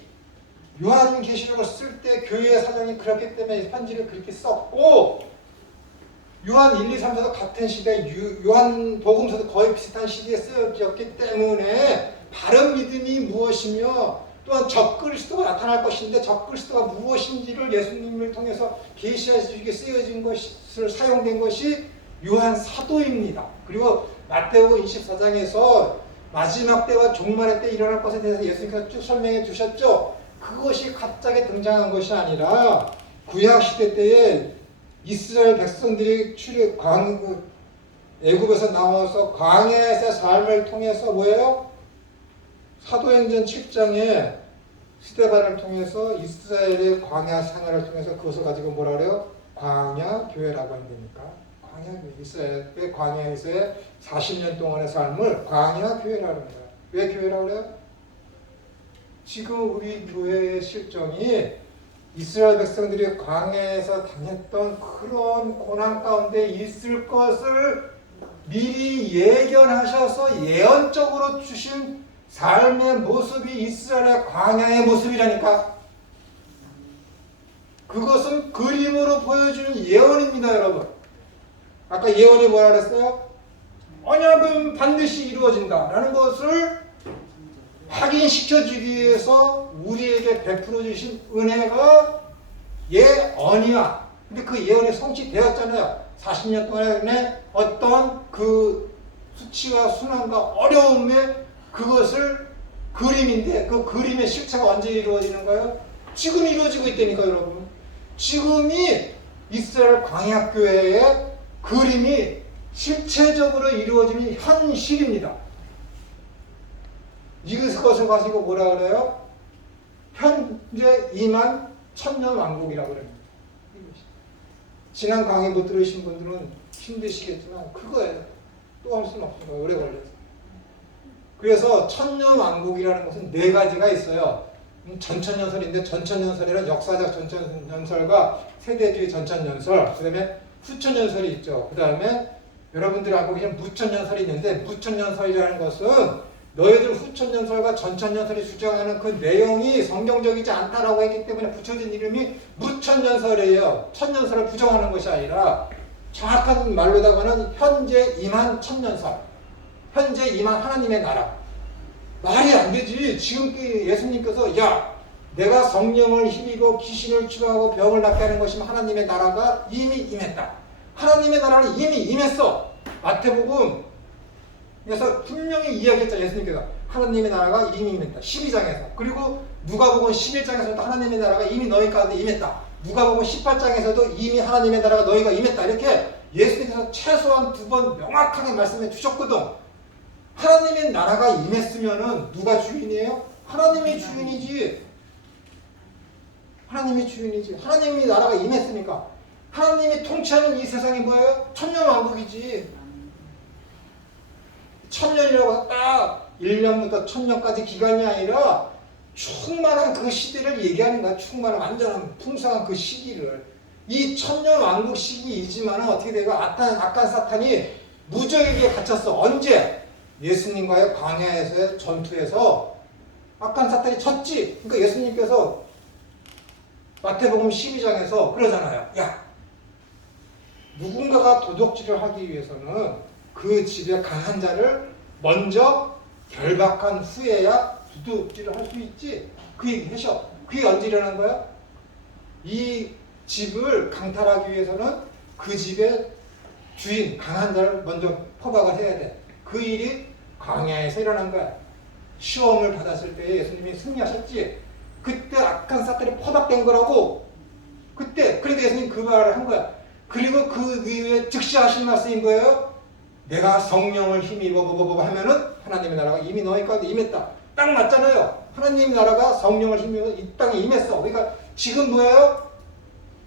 요한계시록을 쓸 때 교회의 사정이 그렇기 때문에 편지를 그렇게 썼고 요한 1, 2, 3, 4도 같은 시대, 요한 복음서도 거의 비슷한 시기에 쓰여졌기 때문에 바른 믿음이 무엇이며 또한 적그리스도가 나타날 것인데 적그리스도가 무엇인지를 예수님을 통해서 계시하시기 쓰여진 것을 사용된 것이 요한 사도입니다. 그리고 마태복음 24장에서 마지막 때와 종말의 때 일어날 것에 대해서 예수님께서 쭉 설명해 주셨죠. 그것이 갑자기 등장한 것이 아니라 구약 시대 때에 이스라엘 백성들이 애굽에서 나와서 광야에서 삶을 통해서 뭐예요? 사도행전 7장에 스데반을 통해서 이스라엘의 광야 생활을 통해서 그것을 가지고 뭐라 그래요? 광야 교회라고 한다니까. 광야 교회. 이스라엘의 광야에서의 40년 동안의 삶을 광야 교회라고 합니다. 왜 교회라고 그래요? 지금 우리 교회의 실정이 이스라엘 백성들이 광야에서 당했던 그런 고난 가운데 있을 것을 미리 예견하셔서 예언적으로 주신 삶의 모습이 이스라엘의 광야의 모습이라니까. 그것은 그림으로 보여주는 예언입니다, 여러분. 아까 예언이 뭐라 그랬어요? 언약은 반드시 이루어진다라는 것을 확인시켜주기 위해서 우리에게 베풀어 주신 은혜가 예언이야. 근데 그 예언이 성취되었잖아요. 40년 동안의 어떤 그 수치와 순환과 어려움에 그것을 그림인데 그 그림의 실체가 언제 이루어지는가요? 지금 이루어지고 있다니까, 여러분. 지금이 이스라엘 광야교회의 그림이 실체적으로 이루어지는 현실입니다. 이것을 가지고 뭐라 그래요? 현재 임한 천년왕국이라고 그럽니다. 지난 강의 못 들으신 분들은 힘드시겠지만 그거예요. 또 할 수는 없어요. 오래 걸려서. 그래서 천년왕국이라는 것은 4가지가 있어요. 전천년설인데 전천년설이란 역사적 전천년설과 세대주의 전천년설, 그 다음에 후천연설이 있죠. 그 다음에 여러분들이 알고 계신 무천연설이 있는데, 무천연설이라는 것은 너희들 후천연설과 전천연설이 주장하는 그 내용이 성경적이지 않다라고 했기 때문에 붙여진 이름이 무천연설이에요. 천연설을 부정하는 것이 아니라 정확한 말로다가는 현재 임한 천년설, 현재 임한 하나님의 나라. 말이 안 되지. 지금 예수님께서 야, 내가 성령을 힘입어 귀신을 추방하고 병을 낫게 하는 것이면 하나님의 나라가 이미 임했다. 하나님의 나라는 이미 임했어. 마태복음 그래서 분명히 이야기했잖아요. 예수님께서 하나님의 나라가 이미 임했다. 12장에서. 그리고 누가복음 11장에서도 하나님의 나라가 이미 너희 가운데 임했다. 누가복음 18장에서도 이미 하나님의 나라가 너희가 임했다. 이렇게 예수님께서 최소한 2번 명확하게 말씀해 주셨거든. 하나님의 나라가 임했으면은 누가 주인이에요? 하나님이 주인이지. 하나님이 주인이지. 하나님의 나라가 임했으니까. 하나님이 통치하는 이 세상이 뭐예요? 천년왕국이지. 천년이라고 딱 1년부터 천년까지 기간이 아니라 충만한 그 시대를 얘기하는 거야. 충만한 완전한 풍성한 그 시기를. 이 천년왕국 시기이지만 어떻게 되고 악한 사탄이 무적에게 갇혔어. 언제? 예수님과의 광야에서의 전투에서 악한 사탄이 졌지. 그러니까 예수님께서 마태복음 12장에서 그러잖아요. 야, 누군가가 도둑질을 하기 위해서는 그 집에 강한 자를 먼저 결박한 후에야 도둑질을 할 수 있지. 그 얘기 하셔. 그게 언제 일어난 거야? 이 집을 강탈하기 위해서는 그 집의 주인, 강한 자를 먼저 포박을 해야 돼. 그 일이 광야에서 일어난 거야. 시험을 받았을 때 예수님이 승리하셨지. 그때 악한 사탄이 포박된 거라고. 그때 그러니까 예수님 그 말을 한 거야. 그리고 그 위에 즉시 하신 말씀인 거예요. 내가 성령을 힘입어 하면은 하나님의 나라가 이미 너희 가운데 임했다. 딱 맞잖아요. 하나님의 나라가 성령을 힘입어 이 땅에 임했어. 그러니까 지금 뭐예요?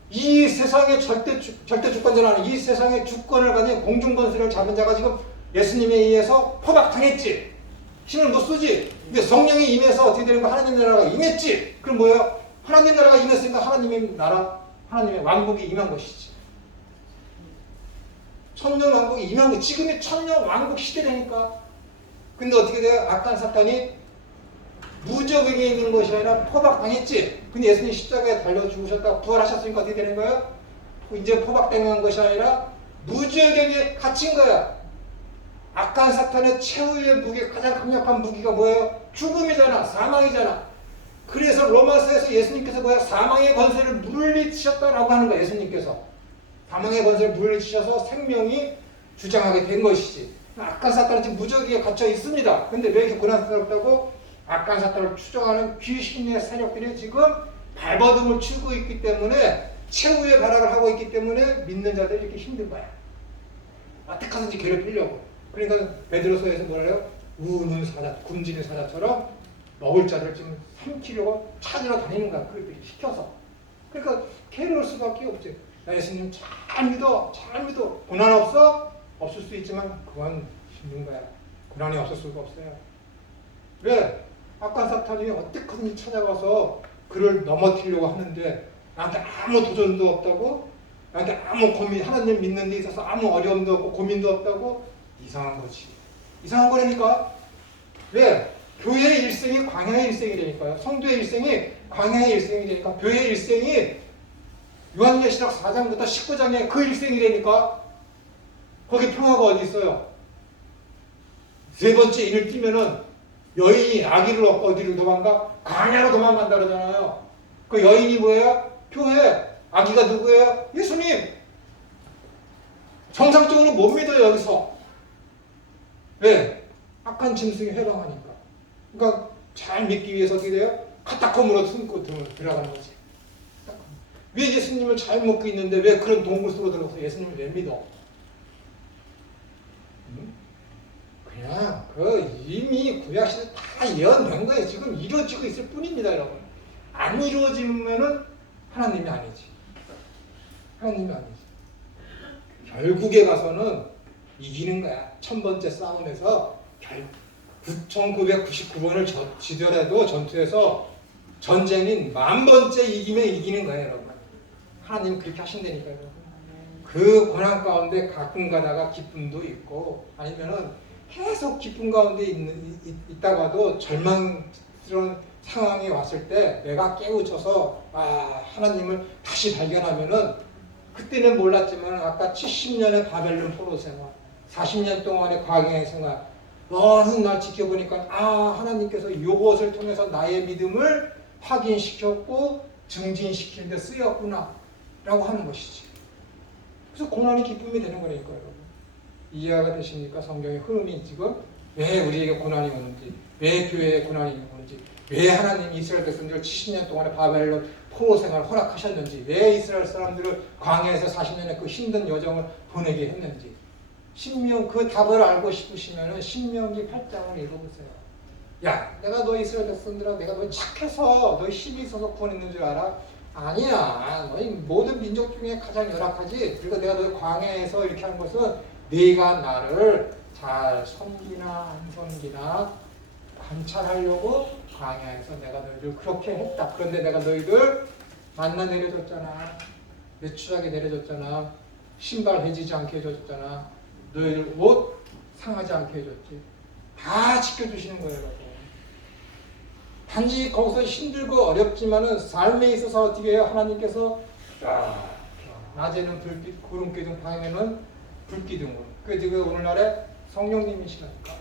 이 세상의 절대 주권자라는 이 세상의 주권을 가진 공중권세를 잡은 자가 지금 예수님에 의해서 포박당했지. 힘을 못 쓰지. 근데 성령이 임해서 어떻게 되는 거? 하나님의 나라가 임했지. 그럼 뭐예요? 하나님의 나라가 임했으니까 하나님의 나라, 하나님의 왕국이 임한 것이지. 천년왕국이 임한 거. 지금이 천년왕국 시대라니까. 근데 어떻게 돼요? 악한 사탄이 무적에게 있는 것이 아니라 포박당했지. 근데 예수님 십자가에 달려 죽으셨다가 부활하셨으니까 어떻게 되는 거예요? 이제 포박당한 것이 아니라 무적에게 갇힌 거야. 악한 사탄의 최후의 무기, 가장 강력한 무기가 뭐예요? 죽음이잖아. 사망이잖아. 그래서 로마서에서 예수님께서 뭐야? 사망의 권세를 물리치셨다라고 하는 거야. 예수님께서. 사망의 권세를 물리치셔서 생명이 주장하게 된 것이지. 악한 사탄은 지금 무적기에 갇혀 있습니다. 근데 왜 이렇게 고난스럽다고? 악한 사탄을 추종하는 귀신의 세력들이 지금 발버둥을 치고 있기 때문에 최후의 발악을 하고 있기 때문에 믿는 자들이 이렇게 힘든 거야. 어떻게 하든지 괴롭히려고. 그러니까 베드로서에서 뭐래요? 우는 사자, 굶주린 사자처럼 먹을 자를 지금 삼키려고 찾으러 다니는 거야. 그렇게 시켜서. 그러니까 괴로울 수밖에 없지. 나 예수님 잘 믿어. 잘 믿어. 고난 없어? 없을 수 있지만 그건 힘든 거야. 고난이 없을 수가 없어요. 왜? 악한 사탄이 어떻게든 찾아가서 그를 넘어뜨리려고 하는데 나한테 아무 도전도 없다고? 나한테 아무 고민, 하나님 믿는 데 있어서 아무 어려움도 없고 고민도 없다고? 이상한 거지. 이상한 거라니까. 왜? 교회의 일생이 광야의 일생이 되니까요. 성도의 일생이 광야의 일생이 되니까 교회의 일생이 요한계시록 4장부터 19장에 그 일생이 되니까 거기 평화가 어디 있어요? 세 번째 인을 띄면은 여인이 아기를 얻고 어디로 도망가? 광야로 도망간다 그러잖아요. 그 여인이 뭐예요? 교회. 아기가 누구예요? 예수님. 정상적으로 못 믿어요 여기서. 왜? 악한 짐승이 해방하니까. 그러니까 잘 믿기 위해서 어떻게 돼요? 카타콤으로 숨고 들어가는 거지. 왜 예수님을 잘 먹고 있는데 왜 그런 동굴 속으로 들어가서 예수님을 왜 믿어? 그냥 이미 구약시대 다 예언된 거예요. 지금 이루어지고 있을 뿐입니다, 여러분. 안 이루어지면은 하나님이 아니지. 하나님이 아니지. 결국에 가서는 이기는 거야. 1000번째 싸움에서 1999번을 지더라도 전투에서 전쟁인 1000번째 이기면 이기는 거예요, 여러분. 하나님은 그렇게 하신다니까요. 그 고난 가운데 가끔 가다가 기쁨도 있고 아니면은 계속 기쁨 가운데 있다가도 절망스러운 상황이 왔을 때 내가 깨우쳐서 하나님을 다시 발견하면은 그때는 몰랐지만 아까 70년의 바벨론 포로 생활 40년 동안의 광야의 생활 어느 날 지켜보니까 하나님께서 이것을 통해서 나의 믿음을 확인시켰고 증진시키는 데 쓰였구나 라고 하는 것이지. 그래서 고난이 기쁨이 되는 거니까요, 여러분. 이해가 되십니까? 성경의 흐름이 지금 왜 우리에게 고난이 오는지, 왜 교회에 고난이 오는지, 왜 하나님이 이스라엘 백성들을 70년 동안의 바벨론 포로 생활을 허락하셨는지, 왜 이스라엘 사람들을 광야에서 40년의 그 힘든 여정을 보내게 했는지, 그 답을 알고 싶으시면 신명기 8장을 읽어보세요. 야, 내가 너 이스라엘 백성들아, 내가 너 착해서 너 힘이 있어서 구원했는 줄 알아? 아니야. 너희 모든 민족 중에 가장 열악하지. 그리고 내가 너 광야에서 이렇게 한 것은 네가 나를 잘 섬기나 안 섬기나 관찰하려고 광야에서 내가 너희들 그렇게 했다. 그런데 내가 너희들 만나 내려줬잖아. 매출하게 내려줬잖아. 신발 해지지 않게 해줬잖아. 너희들 옷 상하지 않게 해줬지. 다 지켜주시는 거예요, 여러분. 단지 거기서 힘들고 어렵지만은 삶에 있어서 어떻게 해요? 하나님께서 낮에는 불빛, 구름기둥, 밤에는 불기둥으로. 그 지금 오늘날에 성령님이시라니까.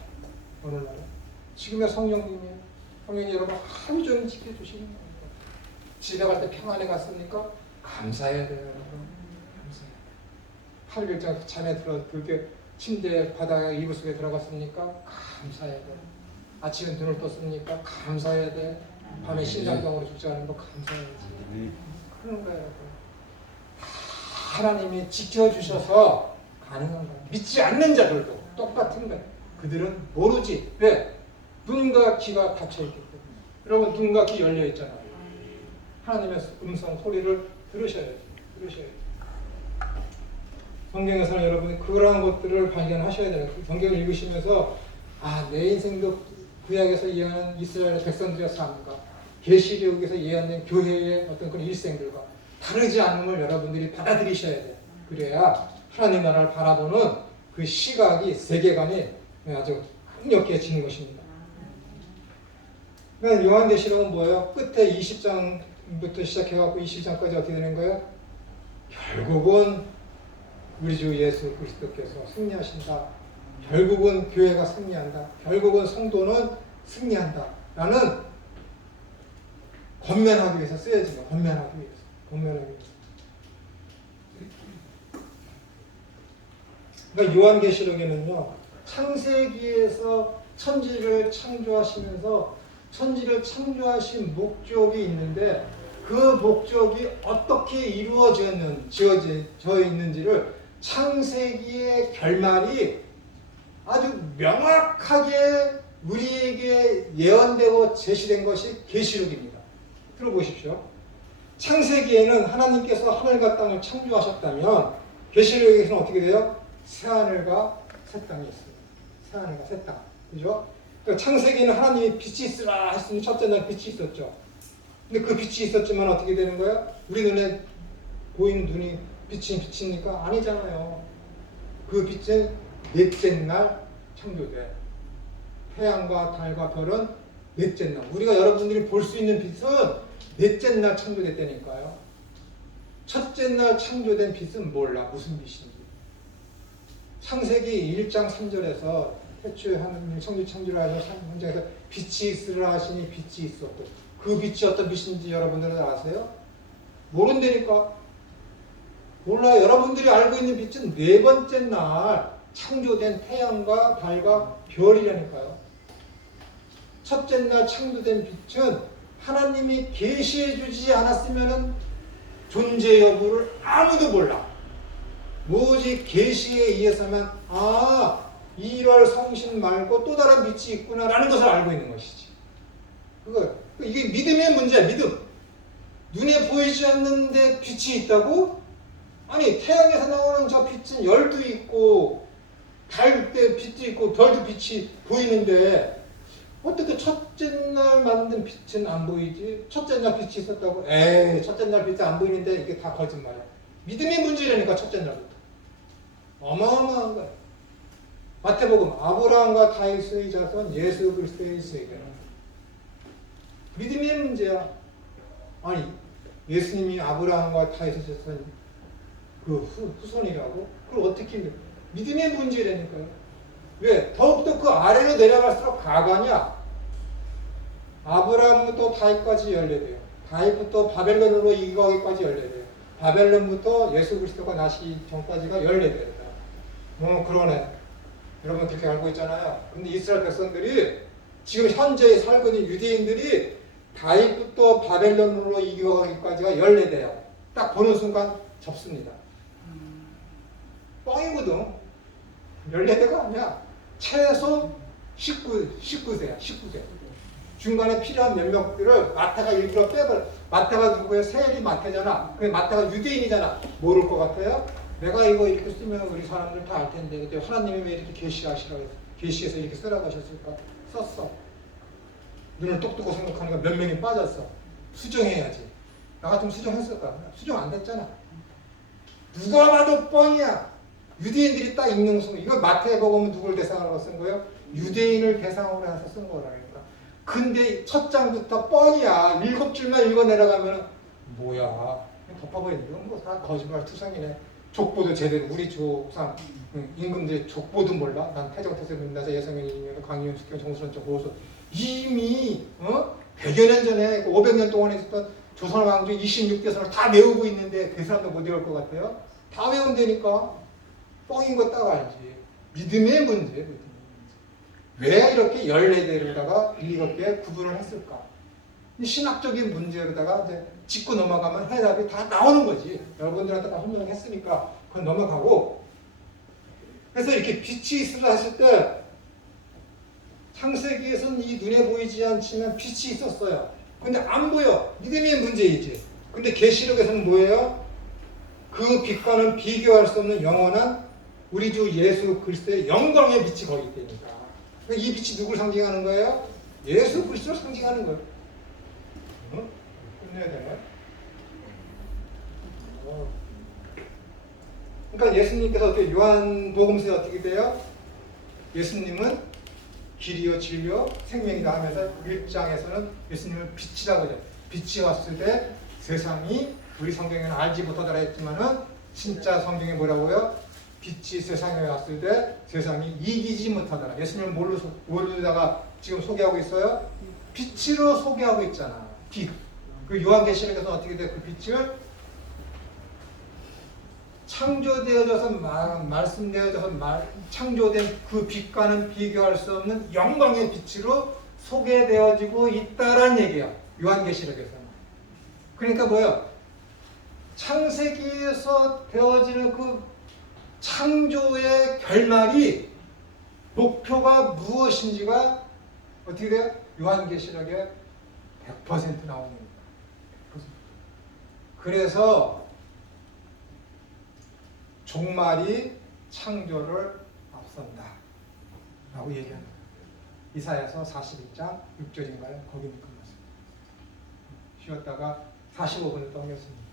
오늘날에 지금의 성령님이에요. 성령님 여러분 하루 종일 지켜주시는 거예요. 집에 갈 때 평안에 갔습니까? 감사해야 돼요, 여러분. 감사해야 돼요. 하루 일정 잠에 그렇게 침대 바닥에 이불 속에 들어갔습니까? 감사해야 돼요. 아침에 눈을 떴습니까? 감사해야 돼. 밤에 심장병으로 죽지 않은 거 감사해야지. 그런 거예요, 여러분. 하나님이 지켜주셔서 가능한 거예요. 믿지 않는 자들도 똑같은 거예요. 그들은 모르지. 왜? 눈과 귀가 닫혀있기 때문에. 여러분 눈과 귀 열려있잖아요. 하나님의 음성 소리를 들으셔야지. 성경에서는 여러분이 그러한 것들을 발견하셔야 돼요. 성경을 읽으시면서 내 인생도 구약에서 예언한 이스라엘 백성들의 삶과 계시록에서 예언된 교회의 어떤 그런 일생들과 다르지 않음을 여러분들이 받아들이셔야 돼요. 그래야 하나님 나라를 바라보는 그 시각이 세계관이 아주 강력해지는 것입니다. 그러니까 요한계시록은 뭐예요? 끝에 20장부터 시작해갖고 20장까지 어떻게 되는 거예요? 결국은 우리 주 예수 그리스도께서 승리하신다. 결국은 교회가 승리한다. 결국은 성도는 승리한다. 라는 권면하기 위해서 쓰여진 거예요. 권면하기 위해서. 그러니까 요한계시록에는요. 창세기에서 천지를 창조하시면서 천지를 창조하신 목적이 있는데 그 목적이 어떻게 이루어져 있는지를 창세기의 결말이 아주 명확하게 우리에게 예언되고 제시된 것이 계시록입니다. 들어보십시오. 창세기에는 하나님께서 하늘과 땅을 창조하셨다면 계시록에서는 어떻게 돼요? 새하늘과 새 땅이 있습니다. 새하늘과 새 땅. 그죠? 그러니까 창세기에는 하나님이 빛이 있으라 했으니 첫째 날 빛이 있었죠. 근데 그 빛이 있었지만 어떻게 되는 거야? 우리 눈에 보이는 눈이 빛입니까? 아니잖아요. 그 빛은 넷째 날 창조돼. 태양과 달과 별은 넷째 날. 우리가 여러분들이 볼 수 있는 빛은 넷째 날 창조됐다니까요. 첫째 날 창조된 빛은 몰라. 무슨 빛인지. 창세기 1장 3절에서 태초에 하나님이 창조를 하셔서 3장에서 빛이 있으라 하시니 빛이 있었고 그 빛이 어떤 빛인지 여러분들은 아세요? 모른다니까. 몰라요. 여러분들이 알고 있는 빛은 네 번째 날 창조된 태양과 달과 별이라니까요. 첫째 날 창조된 빛은 하나님이 계시해 주지 않았으면 존재 여부를 아무도 몰라. 오직 계시에 의해서만 1월 성신 말고 또 다른 빛이 있구나라는 것을 알고 있는 것이지. 이게 믿음의 문제야. 믿음. 눈에 보이지 않는데 빛이 있다고? 아니 태양에서 나오는 저 빛은 열도 있고 달 때 빛도 있고 별도 빛이 보이는데 어떻게 첫째 날 만든 빛은 안 보이지? 첫째 날 빛이 있었다고? 첫째 날 빛이 안 보이는데 이게 다 거짓말이야. 믿음의 문제라니까 첫째 날부터. 어마어마한 거예요. 마태복음 아브라함과 다윗의 자손 예수 그리스도의 세계. 믿음의 문제야. 아니 예수님이 아브라함과 다윗의 자손 그 후손이라고? 그걸 어떻게 믿음의 문제라니까요. 왜? 더욱더 그 아래로 내려갈수록 가가냐? 아브라함부터 다윗까지 열려돼요. 다윗부터 바벨론으로 이거기까지 열려돼요. 바벨론부터 예수 그리스도가 나시기 전까지가 열려돼요. 그러네. 여러분 그렇게 알고 있잖아요. 근데 이스라엘 백성들이 지금 현재 살고 있는 유대인들이 다윗부터 바벨론으로 이거기까지가 열려돼요. 딱 보는 순간 접습니다. 뻥이거든. 14대가 아니야. 최소 19세야. 19세. 중간에 필요한 몇몇들을 마태가 일부러 빼버려. 마태가 누구예요? 세엘이 마태잖아. 그 마태가 유대인이잖아. 모를 것 같아요? 내가 이거 이렇게 쓰면 우리 사람들 다 알 텐데 그때 하나님이 왜 이렇게 계시하시라고 했어? 계시해서 이렇게 쓰라고 하셨을까? 썼어. 눈을 똑똑하고 생각하니까 몇 명이 빠졌어. 수정해야지. 나 같으면 수정했을까? 수정 안 됐잖아. 누가 봐도 뻥이야. 유대인들이 딱 읽는 순간 이거 마태복음은 누굴 대상으로 쓴 거예요? 유대인을 대상으로 해서 쓴 거라니까. 근데 첫 장부터 뻔이야. 7줄만 읽어 내려가면 뭐야? 덮어버리는 건 뭐 다 거짓말 투성이네. 족보도 제대로 우리 조상 임금들이 족보도 몰라. 난 태정태세 민나자 예성현이 강희윤 숙경 정수선적 고소 이미 100여 년 전에 500년 동안 있었던 조선 왕조 26대선을 다 외우고 있는데 그 사람도 못 외울 것 같아요? 다 외운다니까. 뻥인 거 딱 알지. 믿음의 문제. 왜 이렇게 14대로다가 7개 구분을 했을까? 신학적인 문제로다가 이제 짚고 넘어가면 해답이 다 나오는 거지. 여러분들한테 다 설명을 했으니까 그건 넘어가고. 그래서 이렇게 빛이 있으라 했을 때 창세기에서는 이 눈에 보이지 않지만 빛이 있었어요. 근데 안 보여. 믿음의 문제이지. 근데 계시록에서는 뭐예요? 그 빛과는 비교할 수 없는 영원한 우리 주 예수 그리스도의 영광의 빛이 거기 있다니까. 이 빛이 누굴 상징하는 거예요? 예수 그리스도를 상징하는 거예요. 끝내야 되나요? 그러니까 예수님께서 어떻게 요한복음서에 어떻게 돼요? 예수님은 길이요 진리요 생명이다 하면서 1장에서는 예수님을 빛이라고 해요. 빛이 왔을 때 세상이 우리 성경에는 알지 못하더라 했지만은 진짜 성경에 뭐라고요? 빛이 세상에 왔을 때 세상이 이기지 못하더라. 예수님을 모르다가 지금 소개하고 있어요? 빛으로 소개하고 있잖아. 빛. 그 요한계시록에서 어떻게 돼? 그 빛을 창조되어져서 말씀되어져서 창조된 그 빛과는 비교할 수 없는 영광의 빛으로 소개되어지고 있다라는 얘기야. 요한계시록에서는. 그러니까 뭐야? 창세기에서 되어지는 그 창조의 결말이 목표가 무엇인지가 어떻게 돼요? 요한계시록에 100% 나오는 겁니다. 그래서 종말이 창조를 앞선다 라고 얘기합니다. 이사야서 41장 6절인가요? 거기는 끝났습니다. 쉬었다가 45분을 떠겠습니다.